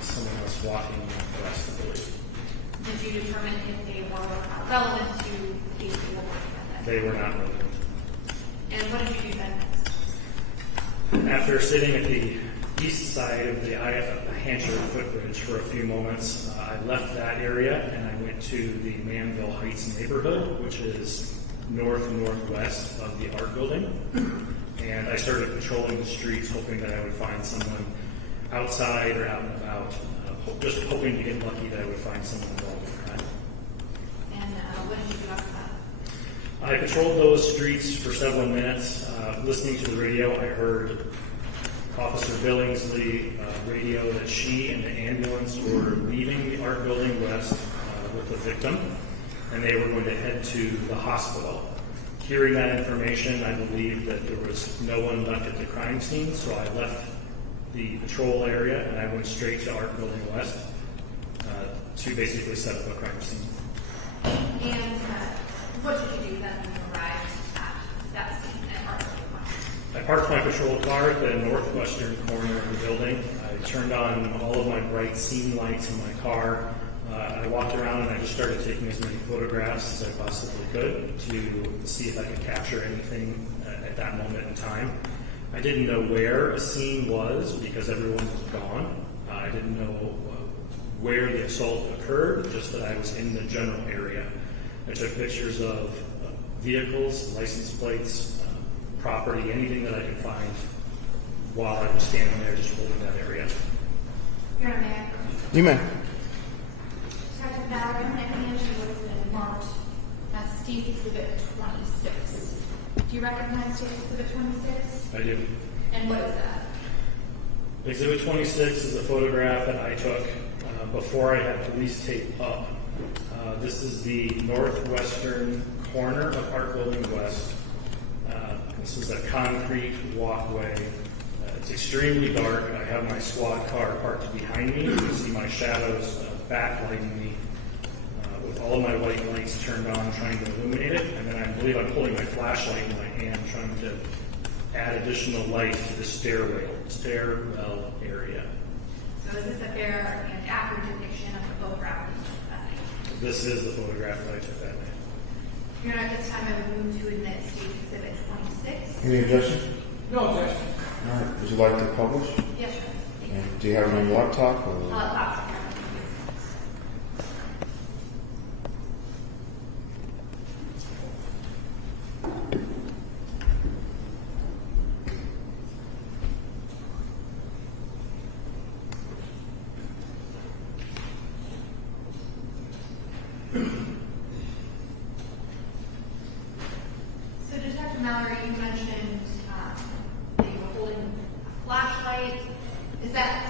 someone else walking west, I believe. Did you determine if they were relevant to the case you were working on? They were not relevant. And what did you do then next? After sitting at the east side of the Hampshire footbridge for a few moments, I left that area and I went to the Manville Heights neighborhood, which is northwest of the art building. And I started patrolling the streets, hoping that I would find someone outside or out and about, just hoping to get lucky that I would find someone involved in crime. And what did you do after that? I patrolled those streets for several minutes. Listening to the radio, I heard Officer Billingsley radio that she and the ambulance were leaving the Art Building West with the victim, and they were going to head to the hospital. Hearing that information, I believed that there was no one left at the crime scene, so I left the patrol area and I went straight to Art Building West to basically set up a crime scene. And what did you do then when you arrived at that scene at Art Building West? I parked my patrol car at the northwestern corner of the building. I turned on all of my bright scene lights in my car. I walked around and I just started taking as many photographs as I possibly could to see if I could capture anything at that moment in time. I didn't know where a scene was because everyone was gone. I didn't know where the assault occurred, just that I was in the general area. I took pictures of vehicles, license plates, property, anything that I could find while I was standing there just holding that area. Your name? You may. Detective Valerie, my name is been marked as State Exhibit 26. Do you recognize State Exhibit 26? I do. And what is that? Exhibit 26 is a photograph that I took before I had police tape up. This is the northwestern corner of Art Building West, This is a concrete walkway. It's extremely dark. I have my squad car parked behind me. You can see my shadows backlighting me with all of my white lights turned on, trying to illuminate it. And then I believe I'm pulling my flashlight in my hand, trying to add additional light to the stairwell area. So is this a fair and accurate depiction of the photograph that you took that night? This is the photograph that I took that night. Your Honor, at this time I would move to admit State Exhibit 26. Any objection? No objection. All right. Would you like to publish? Yes, Your Honor. Thank you. And do you have it on your laptop? Or? Laptop. So Detective Mallory, you mentioned that you were holding a flashlight. Is that,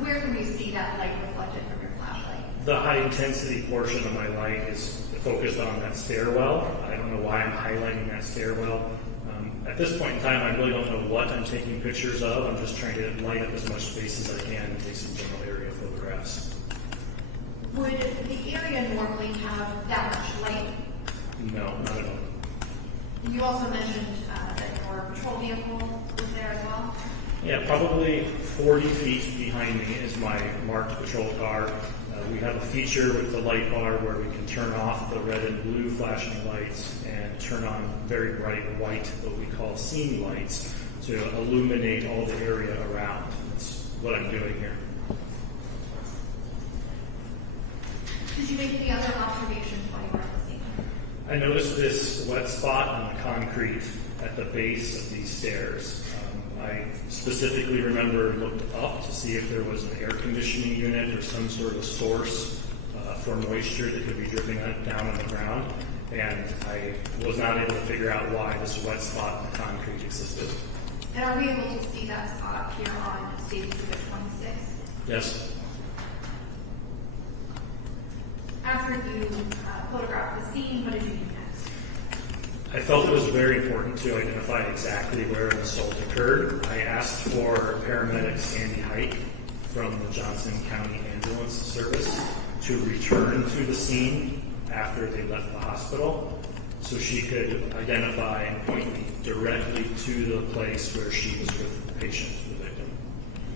where can we see that light reflected from your flashlight? The high intensity portion of my light is focused on that stairwell. I don't know why I'm highlighting that stairwell. At this point in time, I really don't know what I'm taking pictures of. I'm just trying to light up as much space as I can and take some general area photographs. Would the area normally have that much light? No, not at all. You also mentioned that your patrol vehicle was there as well? Yeah, probably 40 feet behind me is my marked patrol car. We have a feature with the light bar where we can turn off the red and blue flashing lights and turn on very bright white, what we call scene lights, to illuminate all the area around. That's what I'm doing here. Did you make any other observations while you were at the scene? I noticed this wet spot on the concrete at the base of these stairs. I specifically remember looked up to see if there was an air conditioning unit or some sort of source for moisture that could be dripping down on the ground, and I was not able to figure out why this wet spot in the concrete existed. And are we able to see that spot up here on State Exhibit 26? Yes. After you photographed the scene, what did you do next? I felt it was very important to identify exactly where an assault occurred. I asked for paramedic Sandy Hike from the Johnson County Ambulance Service to return to the scene after they left the hospital so she could identify and point me directly to the place where she was with the patient, the victim.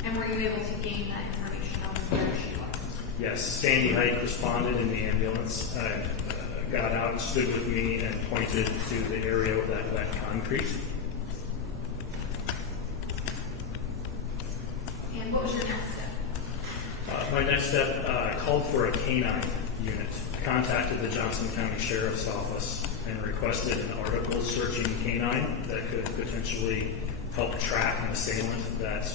And were you able to gain that information on where she was? Yes, Sandy Hike responded in the ambulance, got out and stood with me and pointed to the area of that wet concrete. And what was your next step? My next step called for a canine unit. I contacted the Johnson County Sheriff's Office and requested an article searching canine that could potentially help track an assailant that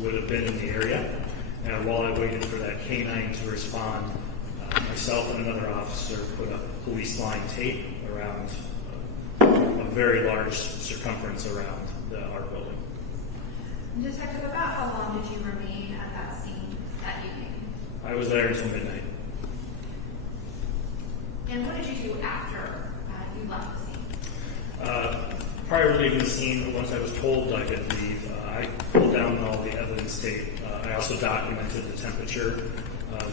would have been in the area. And while I waited for that canine to respond, myself and another officer put up police line tape around a very large circumference around the art building. Detective, about how long did you remain at that scene that evening? I was there until midnight. And what did you do after you left the scene? Prior to leaving the scene, once I was told I could leave, I pulled down all the evidence tape. I also documented the temperature,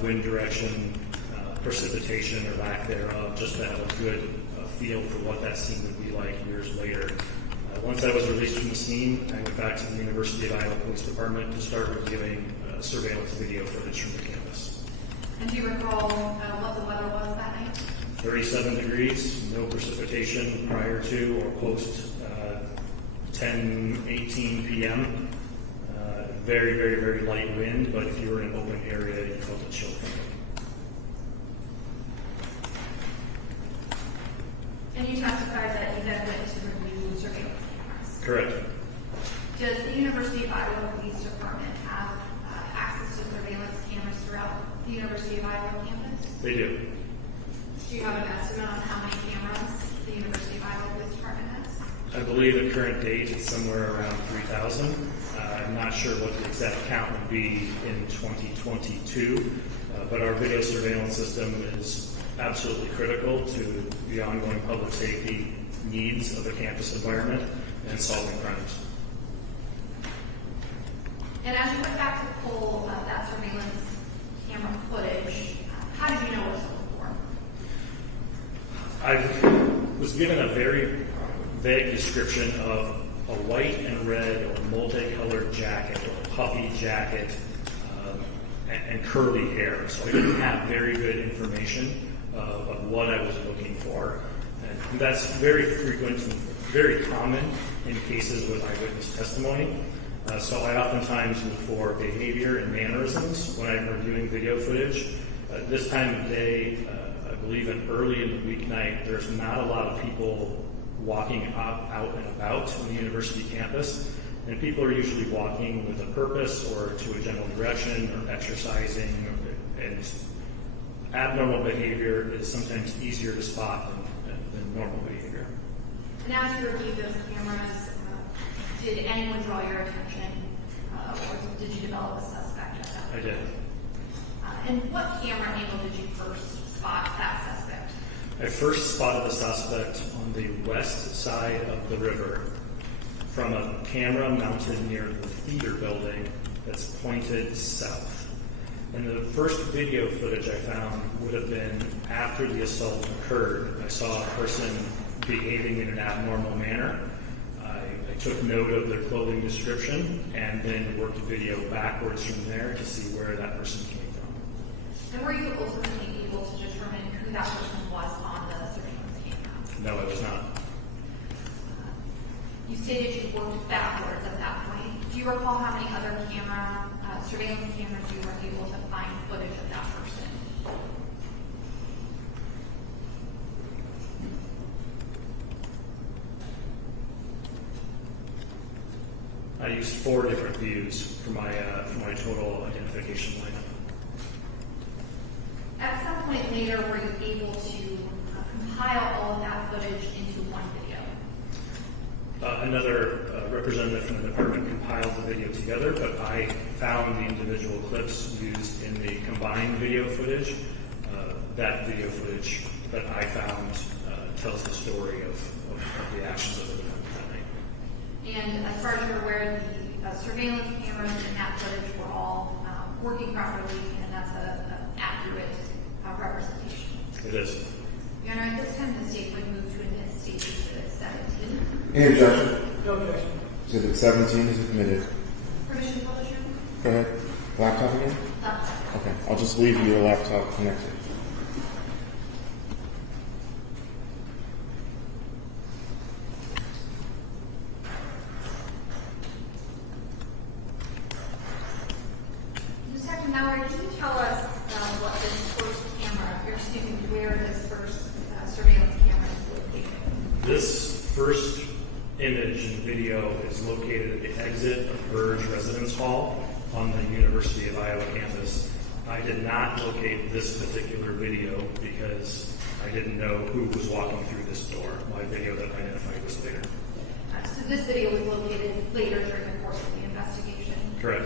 wind direction, precipitation or lack thereof, just to have a good feel for what that scene would be like years later. Once I was released from the scene, I went back to the University of Iowa Police Department to start reviewing surveillance video footage from the campus. And do you recall what the weather was that night? 37 degrees, no precipitation prior to or post 10:18 p.m. Very, very, very light wind, but if you were in an open area, you felt a chill coming. And you testified that you then went to review surveillance cameras. Correct. Does the University of Iowa Police Department have access to surveillance cameras throughout the University of Iowa campus? They do. Do you have an estimate on how many cameras the University of Iowa Police Department has? I believe at current date it's somewhere around 3,000. I'm not sure what the exact count would be in 2022, but our video surveillance system is absolutely critical to the ongoing public safety needs of a campus environment. and solving crimes. And as you went back to pull that surveillance camera footage, how did you know what to look for? I was given a very vague description of a white and red or multicolored jacket, or a puffy jacket, and curly hair. So I didn't have very good information of what I was looking for. And that's very frequent and very common in cases with eyewitness testimony. So I oftentimes look for behavior and mannerisms when I'm reviewing video footage. This time of day, I believe early in the weeknight, there's not a lot of people walking out and about on the university campus. And people are usually walking with a purpose or to a general direction or exercising. And abnormal behavior is sometimes easier to spot than normal behavior. And as you reviewed those cameras, did anyone draw your attention, or did you develop a suspect at that point? I did. And what camera angle did you first spot that suspect? I first spotted the suspect on the west side of the river from a camera mounted near the theater building that's pointed south. And the first video footage I found would have been after the assault occurred. I saw a person behaving in an abnormal manner. I took note of their clothing description and then worked the video backwards from there to see where that person came from. And were you ultimately able to determine who that person was on the surveillance camera? No, I was not. You stated you worked backwards at that point. Do you recall how many other surveillance cameras you were able to find footage of that person? I used 4 different views for my total identification lineup. At some point later, were you able to compile all of that footage into one video? Another representative from the department compiled the video together, but I found the individual clips used in the combined video footage. That video footage that I found tells the story of the actions of the defendant that night. And as far as you're aware, the surveillance cameras and that footage were all working properly, and that's an accurate representation. It is. Your Honor, at this time, the state would move to admit State Exhibit 17. Any objection? No objection. Exhibit 17 is admitted. Permission to publish, Your Honor? Go ahead. Laptop again? Okay, I'll just leave your laptop connected. Detective Mallory, can you tell us what this first camera, or excuse me, where this first surveillance camera is located? This first image and video is located at the exit of Burge Residence Hall on the University of Iowa campus. I did not locate this particular video because I didn't know who was walking through this door. My video that I identified was later. So this video was located later during the course of the investigation. Correct.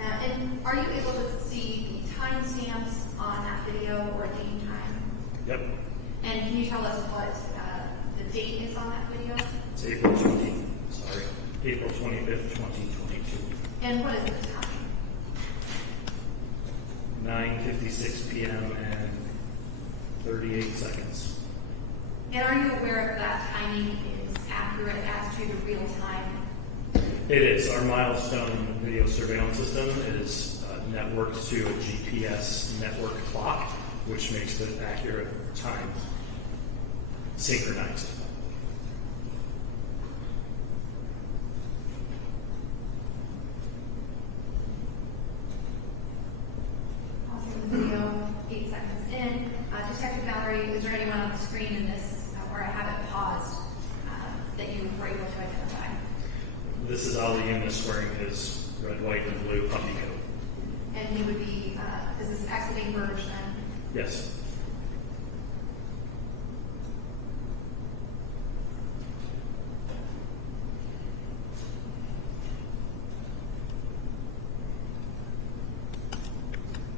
And are you able to see the timestamps on that video or date and time? Yep. And can you tell us what the date is on that video? It's April 25th, 2022. And what is the time? 9:56 p.m. and 38 seconds. And are you aware if that timing is accurate as to the real time? It is. Our milestone video surveillance system is networked to a GPS network clock, which makes the accurate time synchronized. Awesome. Video, 8 seconds in. Detective Mallory, is there anyone on the screen in this where I have it paused that you were able to identify? This is Ali Younes wearing his red, white, and blue puffy coat. And he would be, is this exiting Burge then? Yes.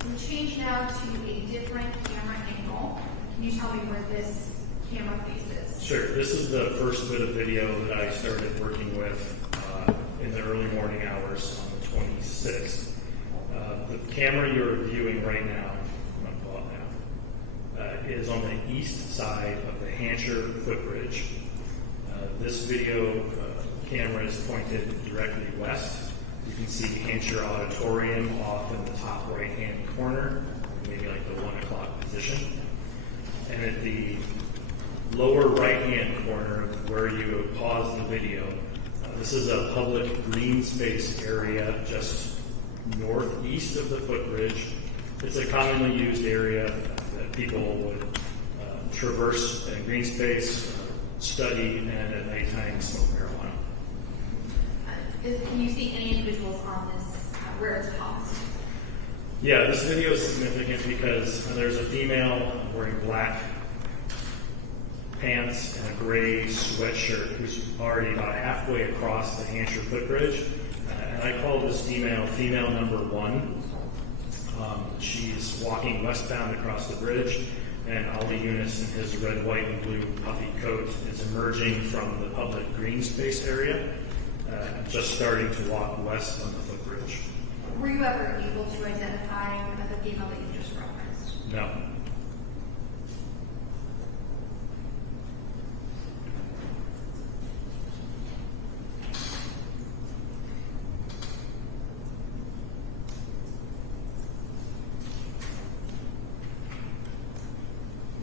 We change now to a different camera angle. Can you tell me where this camera faces? Sure. This is the first bit of video that I started working with in the early morning hours on the 26th. The camera you're viewing right now, I'm going to pull out now, is on the east side of the Hansher footbridge. This video camera is pointed directly west. You can see Hansher Auditorium off in the top right-hand corner, maybe like the 1 o'clock position. And at the lower right-hand corner where you pause the video, this is a public green space area just northeast of the footbridge. It's a commonly used area that people would traverse in green space, study, and at nighttime smoke marijuana. Can you see any individuals on this where it's paused? Yeah, this video is significant because there's a female wearing black pants and a gray sweatshirt who's already about halfway across the Hansher footbridge. And I call this female number 1. She's walking westbound across the bridge, and Ali Younes in his red, white, and blue puffy coat is emerging from the public green space area, just starting to walk west on the footbridge. Were you ever able to identify the female that you just referenced? No.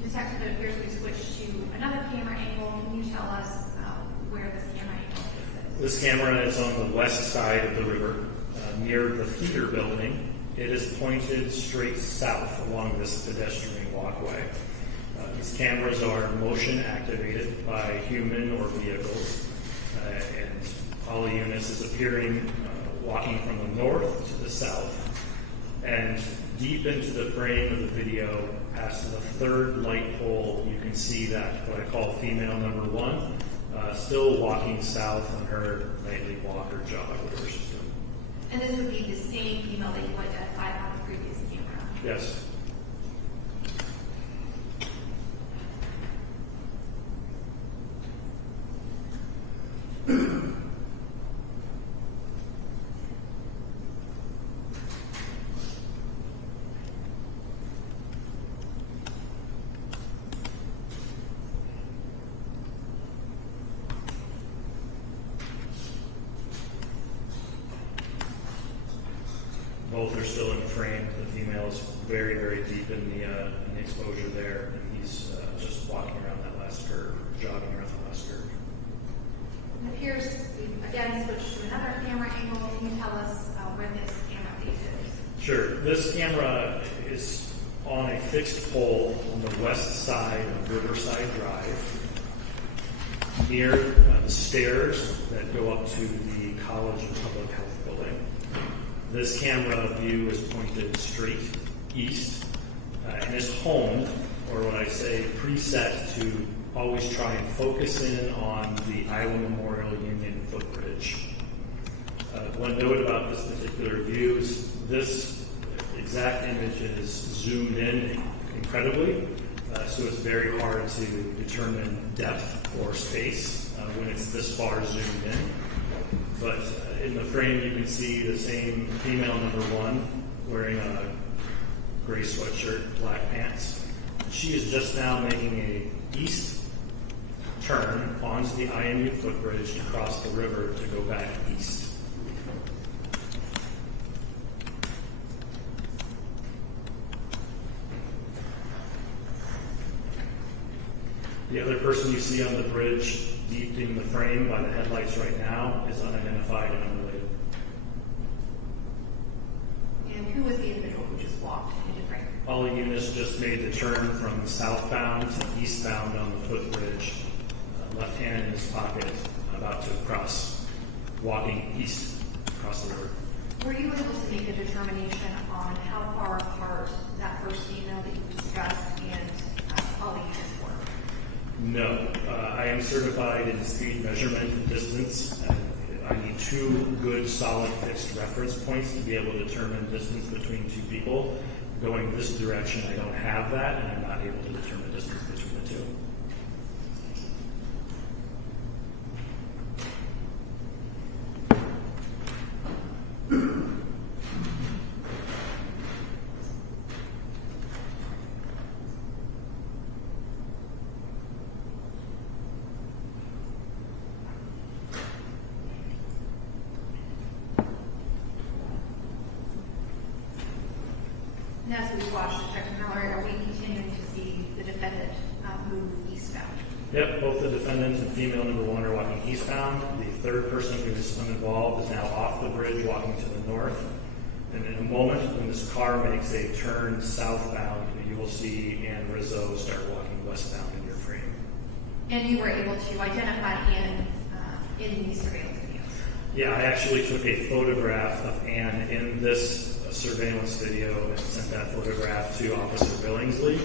Detective, it appears we switched to another camera angle. Can you tell us where this camera angle is? This camera is on the west side of the river, near the theater building. It is pointed straight south along this pedestrian walkway. These cameras are motion activated by human or vehicles, and Ali Younes is appearing walking from the north to the south. And deep into the frame of the video, past the third light pole, you can see that what I call female number 1, still walking south on her nightly walk or jog, whatever she's doing. And this would be the same female that you identified on the previous camera? Yes. Both are still in frame. The female is very, very deep in the exposure there, and he's just walking around that last curve, jogging around the last curve. It appears we've again switched to another camera angle. Can you tell us where this camera faces? Sure. This camera is on a fixed pole on the west side of Riverside Drive, near the stairs that go up to the College of Public Health building. This camera view is pointed straight east and is homed, or what I say, preset to always try and focus in on the Iowa Memorial Union footbridge. One note about this particular view is this exact image is zoomed in incredibly, so it's very hard to determine depth or space when it's this far zoomed in. But in the frame, you can see the same female number 1 wearing a gray sweatshirt, black pants. She is just now making a east turn onto the IMU footbridge to cross the river to go back east. The other person you see on the bridge, deep in the frame by the headlights right now, is unidentified and unrelated. And who was the individual who just walked into frame? Ali Younes just made the turn from southbound to eastbound on the footbridge, left hand in his pocket, about to cross, walking east across the river. Were you able to make a determination on how far apart that first female that you discussed and Ali Younes were? No, I am certified in speed measurement and distance. I need 2 good, solid, fixed reference points to be able to determine distance between 2 people. Going this direction, I don't have that, and I'm not able to determine distance between the 2. And as we watched Detective Mallory, are we continuing to see the defendant move eastbound? Yep, both the defendant and female number one are walking eastbound. The third person who is uninvolved is now off the bridge walking to the north. And in a moment, when this car makes a turn southbound, you will see Ann Rizzo start walking westbound in your frame. And you were able to identify Ann in these surveillance videos? Yeah, I actually took a photograph of Ann in this surveillance video and sent that photograph to Officer Billingsley,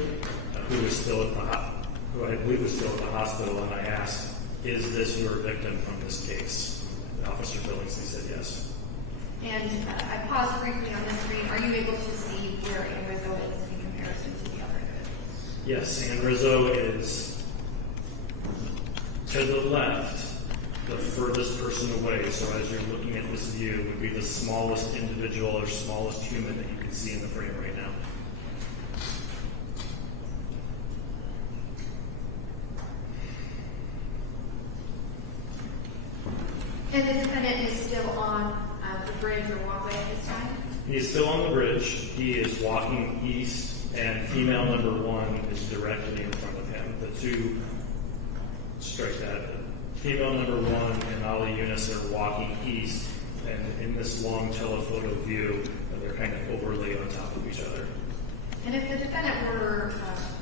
who was still at who I believe was still at the hospital, and I asked, "Is this your victim from this case?" And Officer Billingsley said yes. And I paused briefly on the screen. Are you able to see where Ann Rizzo is in comparison to the other individuals? Yes, Ann Rizzo is to the left, the furthest person away. So as you're looking at this view, would be the smallest individual or smallest human that you can see in the frame right now. And the defendant is still on the bridge or walkway at this time? He is still on the bridge. He is walking east, and female number one is directly in front of him. The two, strike that. Female number one and Ali Younes are walking east, and in this long telephoto view, they're kind of overlaid on top of each other. And if the defendant were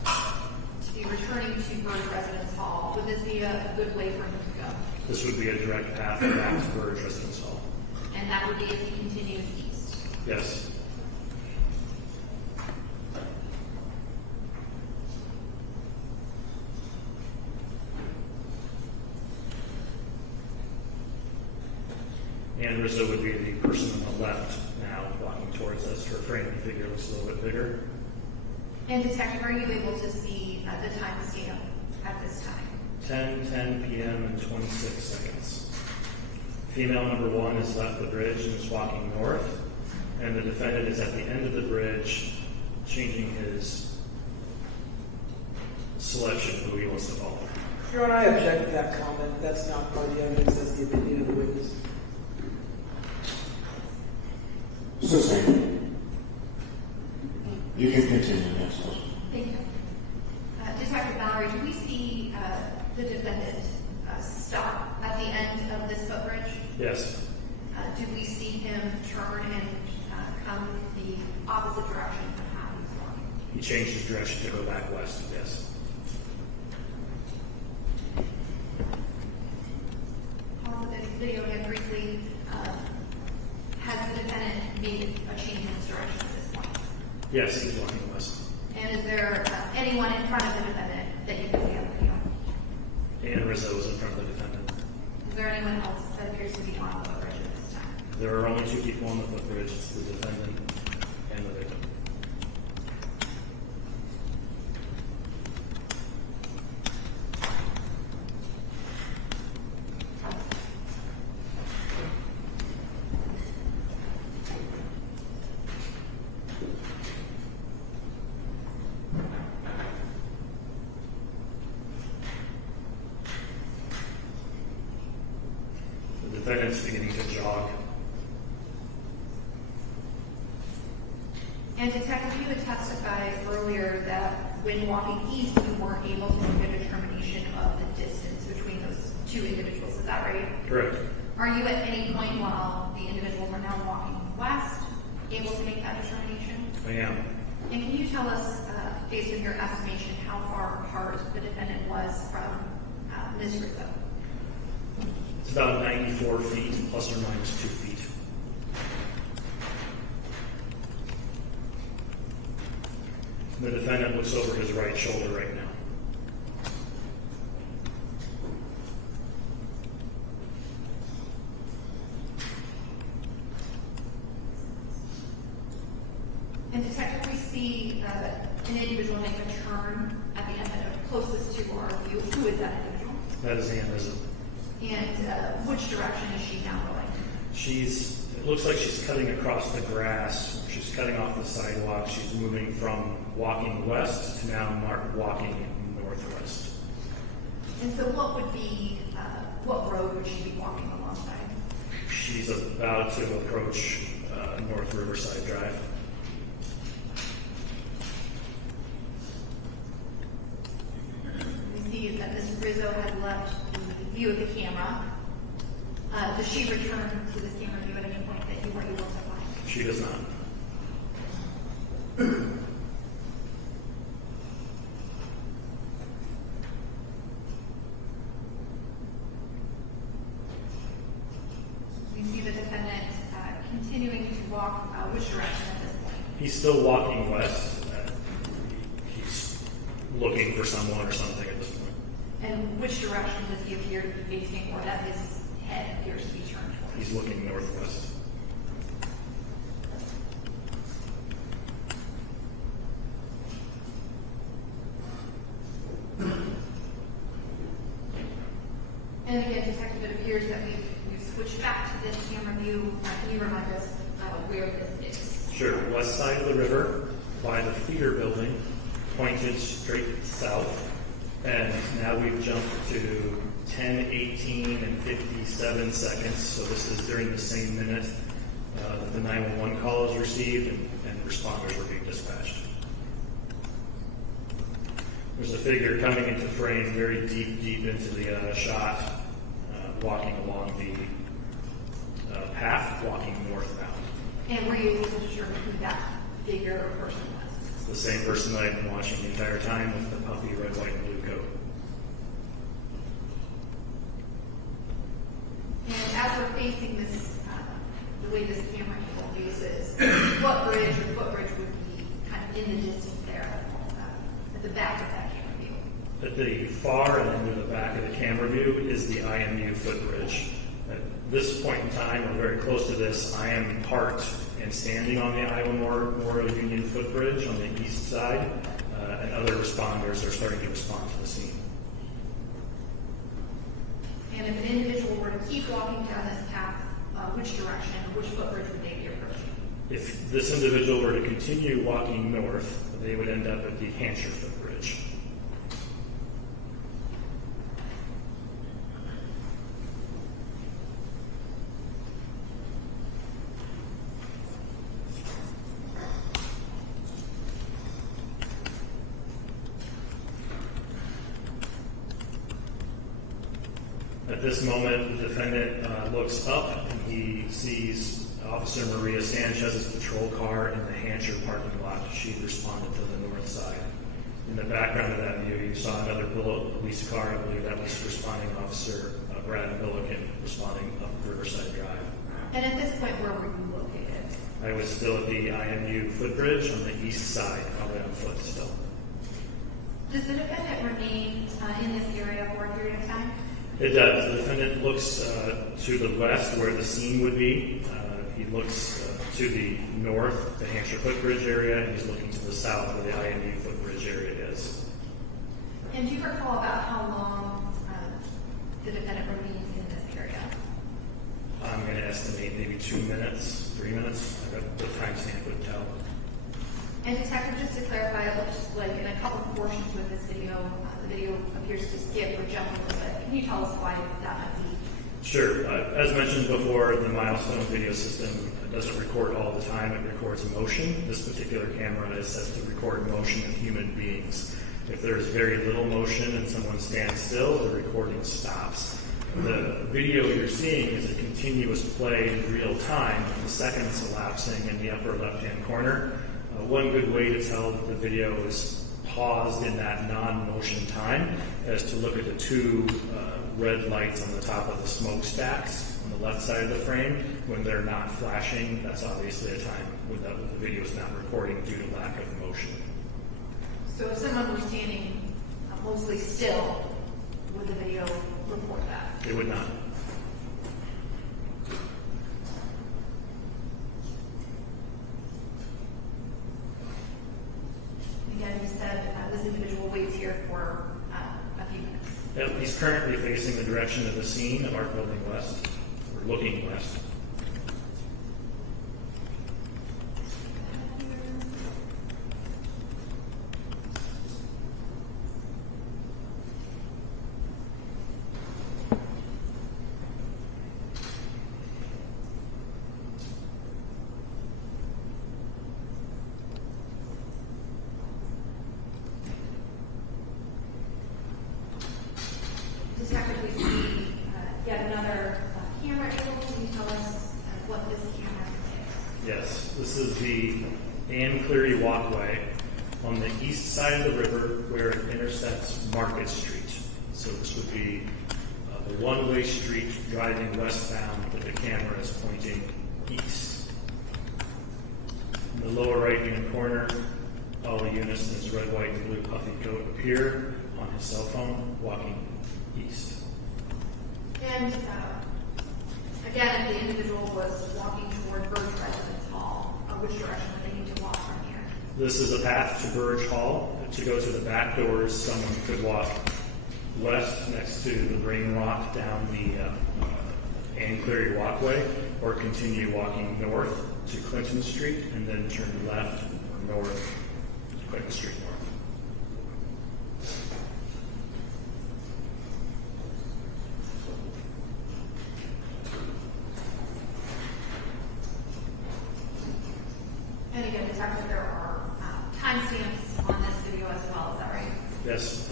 to be returning to Burge Residence Hall, would this be a good way for him to go? This would be a direct path back to Burge Residence Hall. And that would be if he continues east? Yes. Ann Rizzo would be the person on the left now walking towards us. Her framing figure looks a little bit bigger. And Detective, are you able to see the timestamp at this time? 10 p.m. and 26 seconds. Female number one has left the bridge and is walking north, and the defendant is at the end of the bridge changing his selection of who he wants to follow. Your Honor, I object to that comment. That's not part of the evidence. That's the opinion of the witness. Sustained. You can continue next question. Thank you. Detective Mallory, do we see the defendant stop at the end of this footbridge? Yes. Do we see him turn and come the opposite direction from how he's walking? He changed his direction to go back west, yes. Pause the video again briefly. Has the defendant made a change in his direction at this point? Yes, he's walking west. And is there anyone in front of the defendant that you can see on the video? Ann Rizzo is in front of the defendant. Is there anyone else that appears to be on the footbridge at this time? There are only two people on the footbridge. It's the defendant and the victim. The defendant's beginning to jog. And Detective, you had testified earlier that when walking east, you weren't able to make a determination of the distance between those two individuals. Is that right? Correct. Are you at any point while the individuals are now walking west able to make that determination? I am. And can you tell us, based on your estimation, how far apart the defendant was from Ms. Rizzo? It's about 94 feet, plus or minus 2 feet. The defendant looks over his right shoulder right now. And Detective, we see an individual make a turn at the end closest to our view. Who is that individual? That is Ann Rizzo. And which direction is she now going? It looks like she's cutting across the grass. She's cutting off the sidewalk. She's moving from walking west to now walking northwest. And so what road would she be walking alongside? She's about to approach North Riverside Drive. Rizzo has left the view of the camera. Does she return to this camera view at any point that you were able to find? She does not. We see the defendant continuing to walk which direction at this point? He's still walking west. He's looking for someone or something at this point. And which direction does he appear to be facing, or that his head appears to be turned towards? He's looking northwest. And again, Detective, it appears that we've switched back to this camera view. Can you remind us where this is? Sure, west side of the river by the feeder building, pointed straight south. And now we've jumped to 10:18 and 57 seconds. So this is during the same minute that the 911 call is received and responders were being dispatched. There's a figure coming into frame very deep into the shot, walking along the path, walking northbound. And were you able to determine who that figure or person was? It's the same person I've been watching the entire time with the puffy red, white, and blue coat. And as we're facing this, the way this camera angle faces, what bridge or footbridge would be kind of in the distance there at the back of that camera view? At the far end of the back of the camera view is the IMU footbridge. At this point in time, or very close to this, I am parked and standing on the Iowa Memorial Union footbridge on the east side, and other responders are starting to respond to the scene. And if an individual were to keep walking down this path, which direction, which footbridge would they be approaching? If this individual were to continue walking north, they would end up at the Hampshire footbridge. At this moment, the defendant looks up and he sees Officer Maria Sanchez's patrol car in the Hampshire parking lot. She responded to the north side. In the background of that view, you saw another police car. I believe that was responding Officer Brad Milliken responding up Riverside Drive. And at this point, where were you located? I was still at the IMU footbridge on the east side, probably on foot still. Does the defendant remain in this area for a period of time? It does. The defendant looks to the west where the scene would be. He looks to the north, the Hampshire footbridge area, and he's looking to the south where the IMU footbridge area is. And do you recall about how long the defendant remains in this area? I'm going to estimate maybe 2 minutes, 3 minutes. I got the timestamp would tell. And Detective, just to clarify, it looks like in a couple of portions with this video, the video appears to skip or jump a little bit. Can you tell us why that might be? Sure. As mentioned before, the milestone video system doesn't record all the time. It records motion. This particular camera is set to record motion of human beings. If there's very little motion and someone stands still, the recording stops. The video you're seeing is a continuous play in real time, with the seconds elapsing in the upper left-hand corner. One good way to tell that the video is paused in that non-motion time is to look at the two red lights on the top of the smokestacks on the left side of the frame. When they're not flashing, that's obviously a time when the video is not recording due to lack of motion. So if someone were standing mostly still, would the video report that? It would not. Again, you said this individual waits here for a few minutes. Yep, he's currently facing the direction of the scene of Art Building West, or looking west. be Ann Cleary Walkway on the east side of the river where it intersects Market Street. So this would be the one-way street driving westbound, but the camera is pointing east. In the lower right-hand corner, Ali Younes in his red, white, and blue puffy coat appear on his cell phone, walking east. And again, the individual was walking toward Burge Residence Hall. Which direction would they need to walk from here? This is a path to Burge Hall. To go to the back doors, someone could walk west next to the Brain Rock down the Ann Cleary Walkway, or continue walking north to Clinton Street and then turn left or north to Clinton Street north. And again, Detective, there are timestamps on this video as well, is that right? Yes,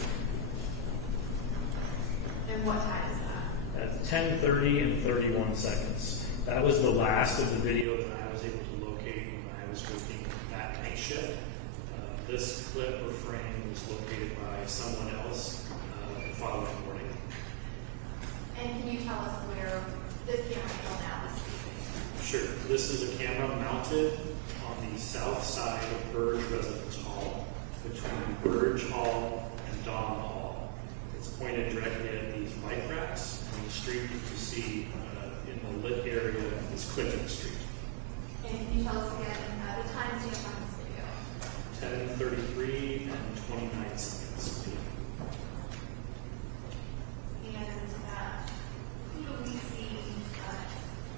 And what time is that? at 10:30 and 31 seconds. That was the last of the video that I was able to locate when I was working that night shift. This clip or frame was located by someone else the following morning. And can you tell us where this camera angle now is facing? Sure. This is a camera mounted on the south side of Burge Residence Hall, between Burge Hall and Dawn Hall. It's pointed directly at these bike racks on the street you see in the lit area is Clinton Street. And can you tell us again the timestamp on this video? 10:33 and 29 seconds. And who do we see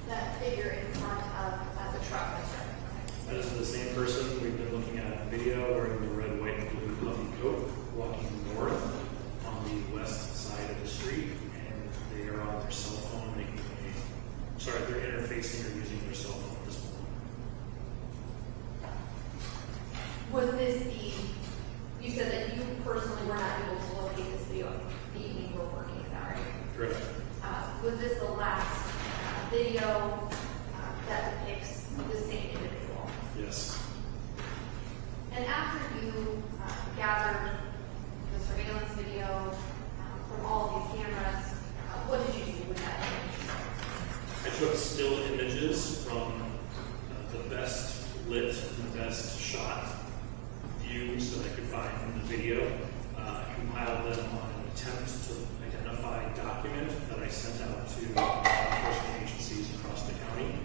that figure in front of the truck that's driving? That is the same person we've been looking at in the video wearing the red, white, and blue puffy coat, walking north on the west side of the street, and they are on their cell phone making they're interfacing or using their cell phone at this point. Was this you said that you personally were not able to locate this video the evening you were working, is that right? Correct. Was this the last video that depicts the same individual? Yes. And after you gathered the surveillance video from all of these cameras, what did you do with that image? I took still images from the best lit, the best shot views that I could find from the video. I compiled them on an attempt to identify a document that I sent out to law enforcement agencies across the county,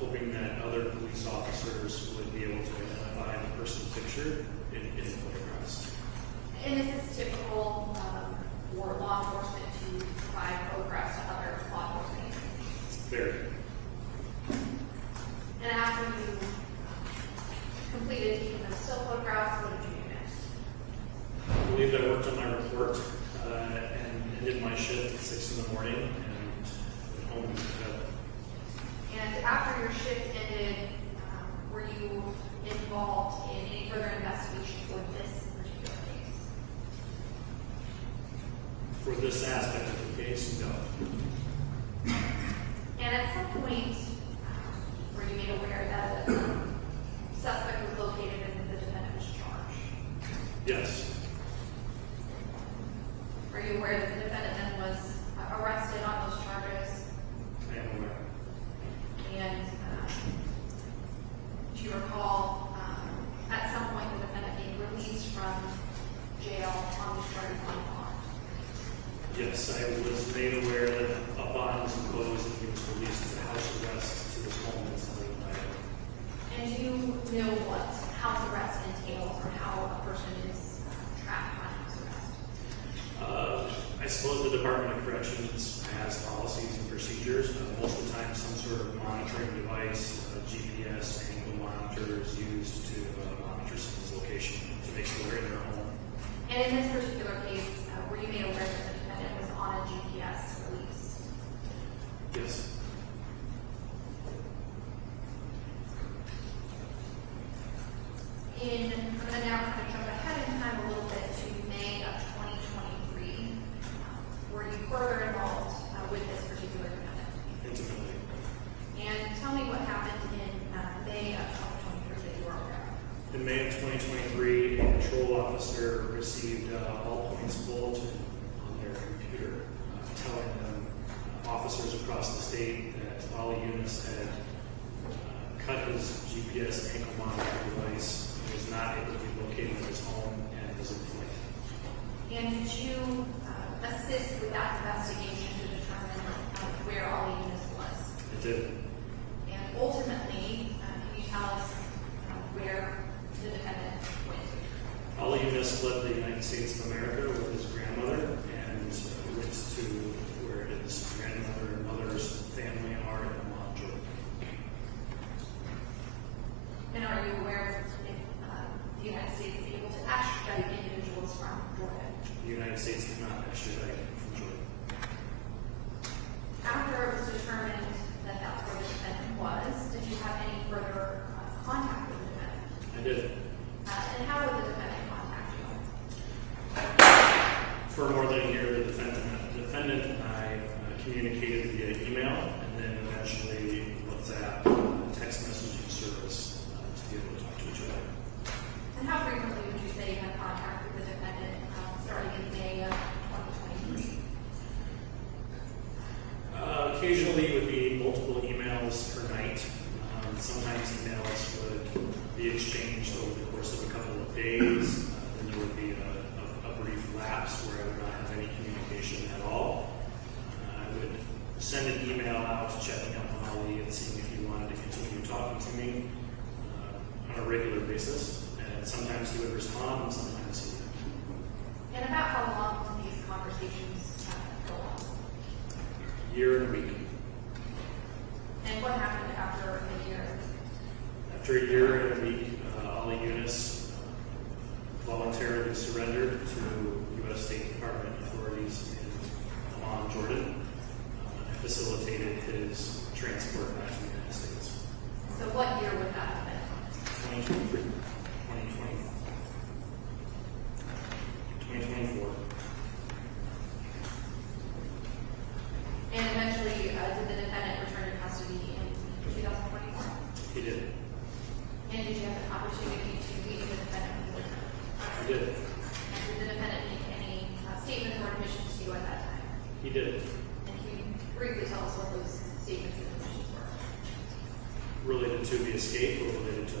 hoping that other police officers would be able to identify the person's picture in photographs. And is this typical for law enforcement to provide photographs to other law enforcement agencies? Very. And after you completed taking those still photographs, what did you do next? I believe I worked on my report and ended my shift at 6 in the morning and went home to bed. And after your shift ended, were you involved in any further investigation for this particular case? For this aspect of the case, no. And at some point, were you made aware that a suspect was located and the defendant was charged? Yes. Are you aware that the defendant then was arrested on those charges? I am aware. And do you recall at some point the defendant being released from jail on these charges on bond? Yes, I was made aware that a bond was imposed and he was released to house arrest to his home in Southern Ohio. And do you know what house arrest entails or how a person is trapped on house arrest? I suppose the Department of Corrections has policies and procedures. Most of the time, some sort of monitoring device, GPS, angle monitor is used to monitor someone's location to make sure they're in their home. And in this particular case, were you made aware that the defendant was on a GPS 2023, a patrol officer received all points bulletin on their computer telling them, officers across the state, that Ali Younes had cut his GPS ankle monitor device and was not able to be located in his home and was in flight. And did you assist with that investigation to determine where Ali Younes was? I did. And ultimately, can you tell us where the defendant went? Ali Younes fled the United States of America with his grandmother and went to where his grandmother and mother's family are in Oman, Georgia. And are you aware if the United States is able to extradite individuals from Jordan? The United States did not extradite him from Jordan. After it was determined that that's where the defendant was, did you have any further contact with the defendant? I did. And how would the defendant contact you? For more than a year, the defendant and I communicated via email and then eventually WhatsApp, text messaging service to be able to talk to each other. And how frequently would you say you had contact with the defendant starting in May of 2023? Occasionally it would be multiple emails per night. Sometimes emails would be exchanged over the course of a couple of days. Then there would be a brief lapse where I would not have any communication at all. I would send an email out checking up on Ali and seeing if he wanted to continue talking to me on a regular basis. And sometimes he would respond and sometimes he wouldn't. And about how long did these conversations go on? Year and a week. And what happened after a year? After a year and a week, Ali Younes voluntarily surrendered to U.S. State Department authorities in Amman, Jordan, and facilitated his transport back to the United States. So what year would that have been? 2023, 2024. And eventually, did the defendant return to custody in 2024? He did. And did you have an opportunity to meet with the defendant when he returned? He did. And did the defendant make any statements or admissions to you at that time? He did. And can you briefly tell us what those statements and admissions were? Related to the escape or related to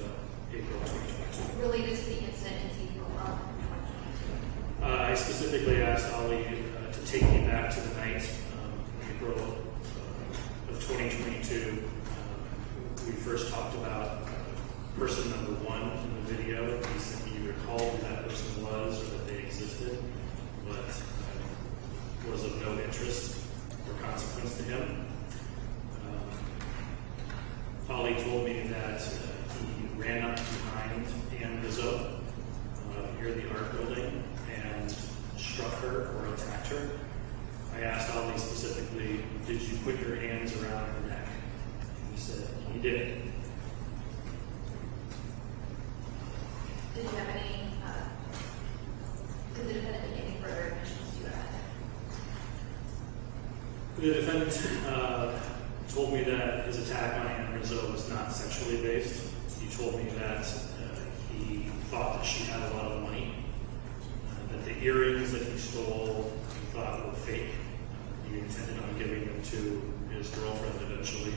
April 2022? Related to the incident in April of 2022. I specifically asked Ali to take me back to the night in April of 2022. We first talked about person number one in the video. He said he recalled who that person was or that they existed, but was of no interest or consequence to him. Ali told me that he ran up behind Ann Rizzo near the art building and struck her or attacked her. I asked Ali specifically, did you put your hands around her neck? And he said he did. Did you have any, did the defendant make any further admissions to you at that time? The defendant told me that his attack on Ann Rizzo was not sexually based. He told me that he thought that she had a lot of money, that the earrings that he stole he thought were fake. He intended on giving them to his girlfriend eventually.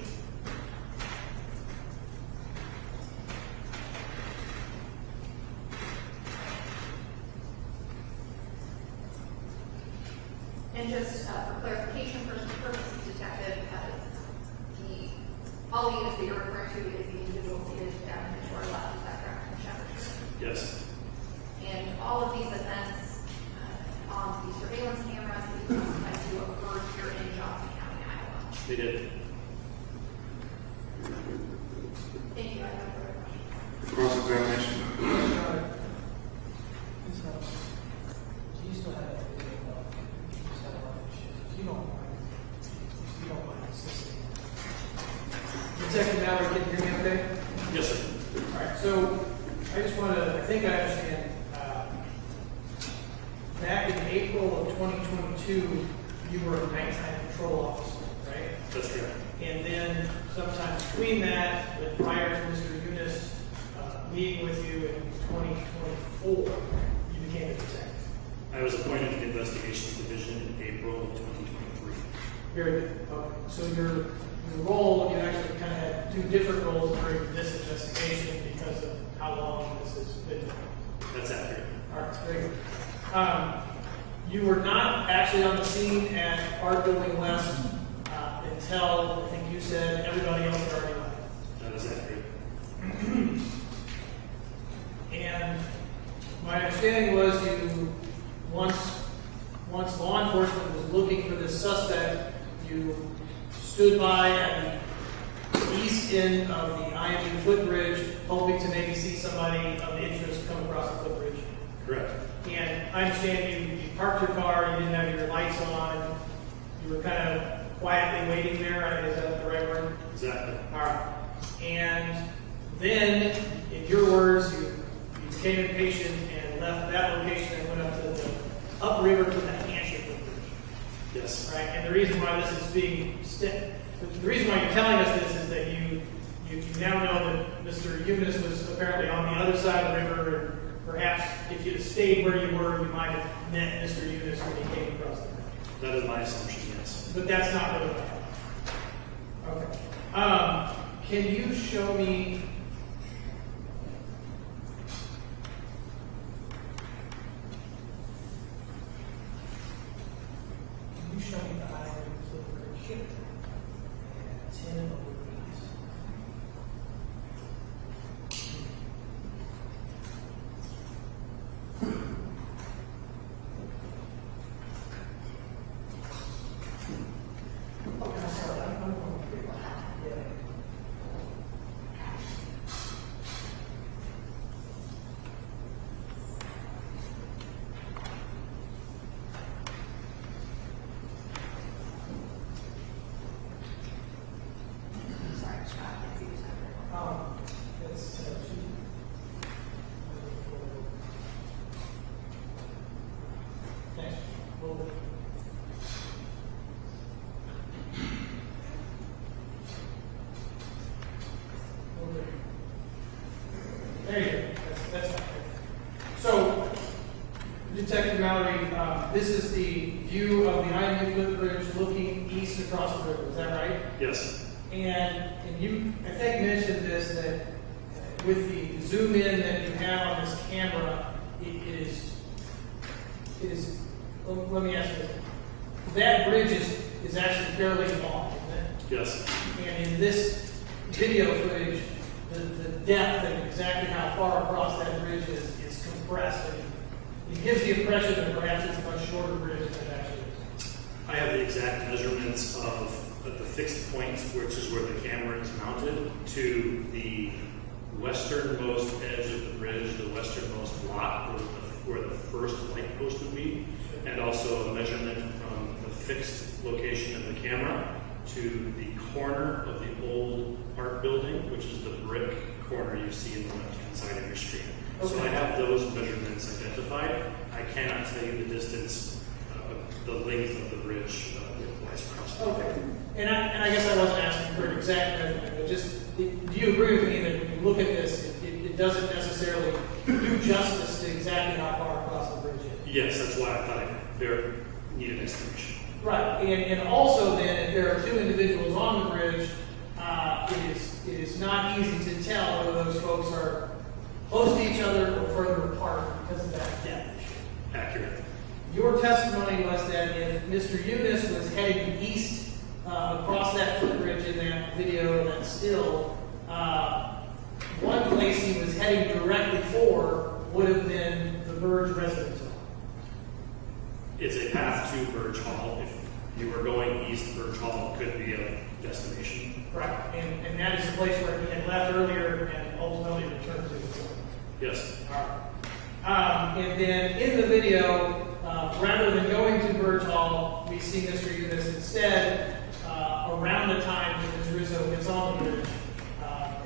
And just for clarification purposes, Detective, all units that you're referring to is the individual seated down in the short left, is that correct, in Shepherd Street? Yes. And all of these events on the surveillance cameras that you testified to occurred here in Johnson County, Iowa. They did. Thank you. I have no further questions. Cross-examination. Do you still have that video of if you don't mind assisting. Detective Mallory, can you hear me okay? Yes, sir. All right, so I just want to, I think I understand, back in April of 2022, you were a nighttime patrol officer, right? That's correct. And then sometime between that, but prior to Mr. Younes meeting with you in 2024, you became a detective. I was appointed to the Investigations Division in April of 2023. Very good. Okay. So your role, you actually kind of had two different roles during this investigation because of how long this has been. That's accurate. All right, very good. You were not actually on the scene at Art Building West until, I think you said, everybody else had already left. That is accurate. And my understanding was you, once law enforcement was looking for this suspect, you stood by at the east end of the IMU footbridge, hoping to maybe see somebody of interest come across the footbridge. Correct. And I understand you parked your car, you didn't have your lights on, you were kind of quietly waiting there, is that the right word? Exactly. All right. And then, in your words, you became impatient and left that location and went up to the upriver to the Hampshire footbridge. Yes. Right? And the reason why this is being the reason why you're telling us this is that you now know that Mr. Younes was apparently on the other side of the river, and perhaps if you'd have stayed where you were, you might have met Mr. Younes when he came across the river. That is my assumption, yes. But that's not really what happened. Okay. Can you show me? Can you show me the island footbridge here? 10 over these. That's 2. Next. Roll it. Roll it. There you go. That's not good. So, Detective Mallory, this is the view of the IMU footbridge looking east across the river. Is that right? Yes. And you, I think, mentioned this, that with the zoom in that you have on this camera, it is, let me ask you this. That bridge is actually fairly long, isn't it? Yes. And in this video footage, the depth and exactly how far across that bridge is compressed. And it gives the impression that perhaps it's a much shorter bridge than it actually is. I have the exact measurements of the fixed point, which is where the camera is mounted, to the westernmost edge of the bridge, the westernmost lot where the first light post would be, and also a measurement from the fixed location of the camera to the corner of the old art building, which is the brick corner you see in the left-hand side of your screen. Okay. So I have those measurements identified. I cannot tell you the distance, the length of the bridge widthwise across the Okay. And I guess I wasn't asking for an exact measurement, but just, do you agree with me that when you look at this, it doesn't necessarily do justice to exactly how far across the bridge is? Yes, that's why I thought there needed explanation. Right, and also then, if there are 2 individuals on the bridge, it is not easy to tell whether those folks are close to each other or further apart because of that depth issue. Accurate. Your testimony was that if Mr. Younes was heading east across that footbridge in that video, that still, one place he was heading directly for would have been the Burge residence hall. It's a path to Burge Hall. If you were going east, Burge Hall could be a destination. Right, and that is the place where he had left earlier and ultimately returned to. So. Yes. All right. And then in the video, rather than going to Burge Hall, we see Mr. Younes instead, around the time that Ms. Rizzo gets on the bridge,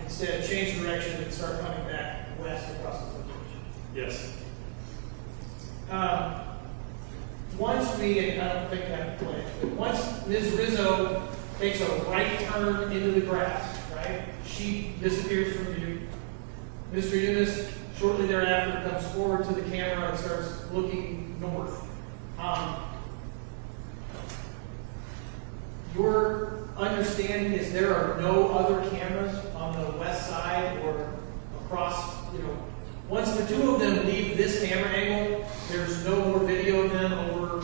instead change direction and start coming back west across the footbridge. Yes. Once I don't think that played, but once Ms. Rizzo takes a right turn into the grass, right, she disappears from view. Mr. Younes Shortly thereafter, it comes forward to the camera and starts looking north. Your understanding is there are no other cameras on the west side or across, once the two of them leave this camera angle, there's no more video of them over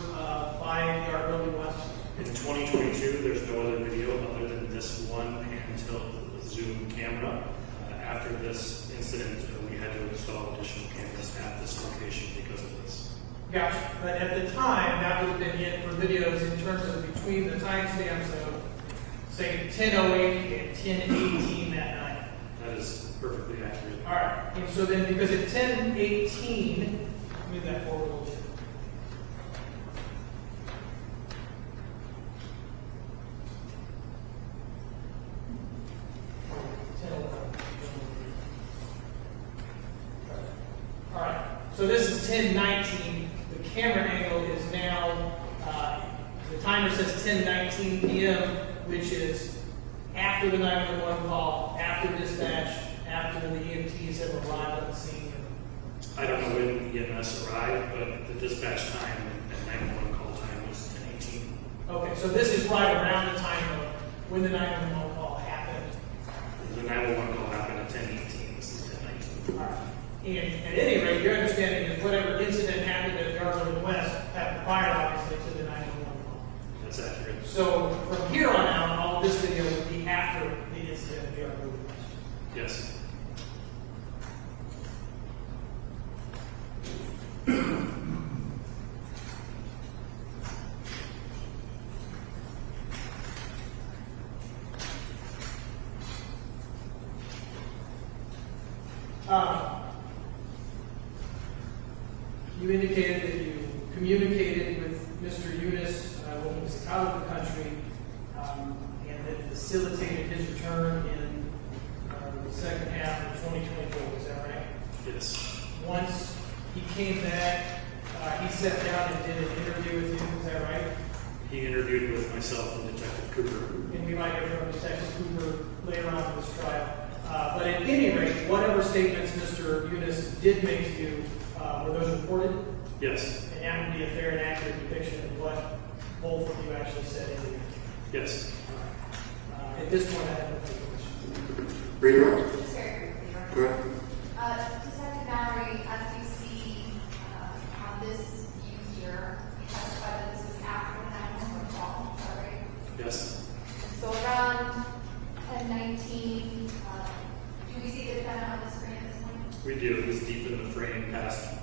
by the Art Building West. In 2022, there's no other video other than this one handheld zoom camera. After this incident, we had to install additional cameras at this location because of this. Gotcha. But at the time, that would have been it for videos in terms of between the timestamps of, say, 10:08 and 10:18 that night. That is perfectly accurate. All right. And so then, because at 10:18, move that forward a little bit. All right. So this is 10:19. The camera angle is now, the timer says 10:19 p.m., which is after the 911 call, after dispatch, after the EMTs have arrived on the scene. I don't know when EMS arrived, but the dispatch time and 911 call time was 10:18. Okay, so this is right around the time of when the 911 call happened. The 911 call happened at 10:18. This is 10:19. All right. And at any rate, your understanding is whatever incident happened at the Art Building West happened prior, obviously, to the 911 call. That's accurate. So from here on out, all of this video will be after the incident at the Art Building West. Yes. You indicated that you communicated with Mr. Younes when he was out of the country and that facilitated his return in the second half of 2024. Is that right? Yes. Once he came back, he sat down and did an interview with you. Is that right? He interviewed with myself and Detective Cooper. And we might hear from Detective Cooper later on in this trial. But at any rate, whatever statements Mr. Younes did make to you, were those reported? Yes. And that would be a fair and accurate depiction of what both of you actually said in the interview. Yes. At this point, I have no further questions. Reader? Just very briefly, right? Go ahead. Detective Mallory, as you see on this view here, you testified that this was after the 911 call, is that right? Yes. So around 10:19, do we see the defendant on the screen at this point? We do. He's deep in the frame past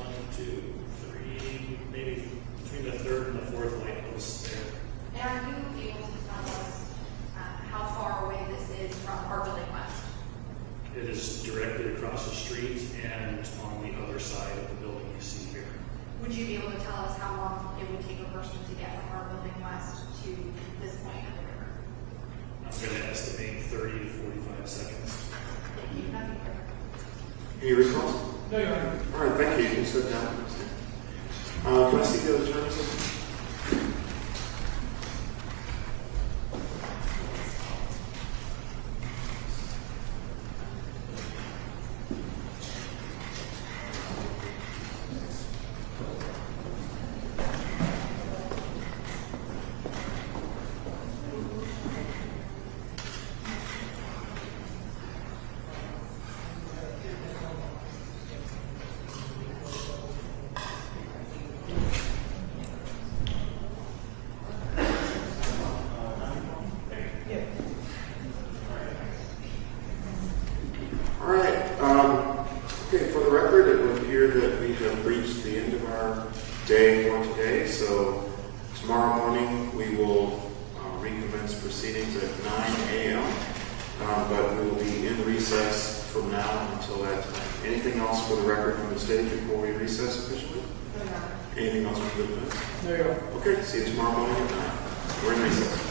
1, 2, 3, maybe between the third and the fourth light post there. And are you able to tell us how far away this is from Art Building West? It is directly across the street and on the other side of the building you see here. Would you be able to tell us how long it would take a person to get from Art Building West to this point of the river? I'm going to estimate 30 to 45 seconds. Thank you. Nothing further. Any response? No, Your Honor. All right, thank you. You can sit down. Can I see the other attorneys? Day for today. So tomorrow morning we will recommence proceedings at 9 a.m. But we will be in recess from now until that time. Anything else for the record from the stage before we recess officially? Anything else from the defense? No, Your Honor. Okay, see you tomorrow morning at 9. We're in recess.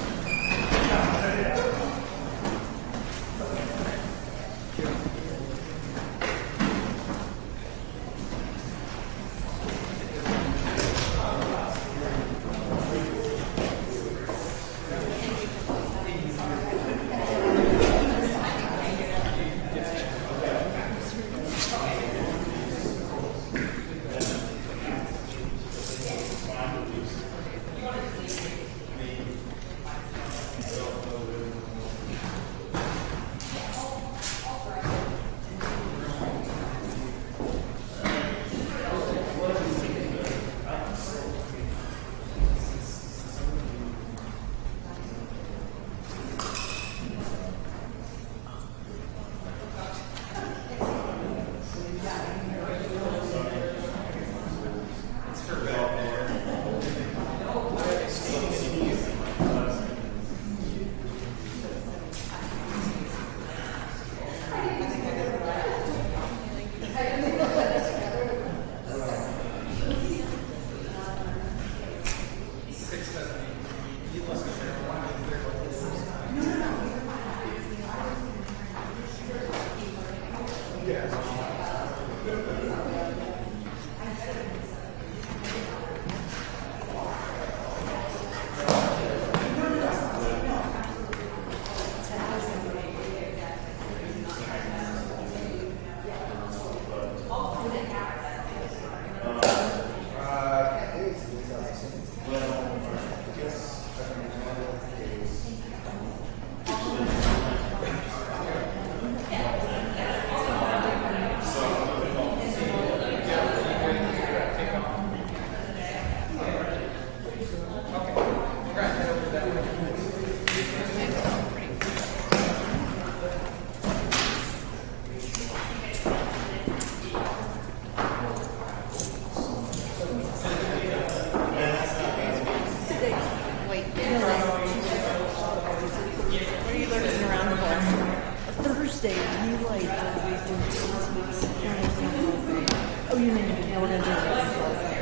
we're gonna do a written closing.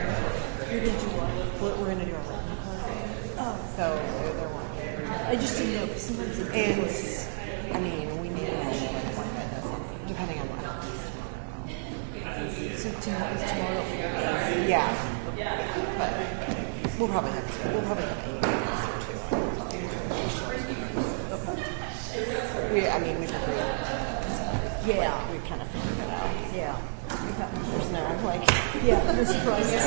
You're gonna do what? We're gonna do a written closing. Oh. So there won't be. I just didn't know, because sometimes it's. And, I mean, we may have an appointment, depending on what happens tomorrow. So tomorrow. Yeah. But we'll probably have 8 minutes or 2. Okay. I mean, we've agreed. Yeah. We kind of figured it out. Yeah. There's no, like, yeah, no surprises.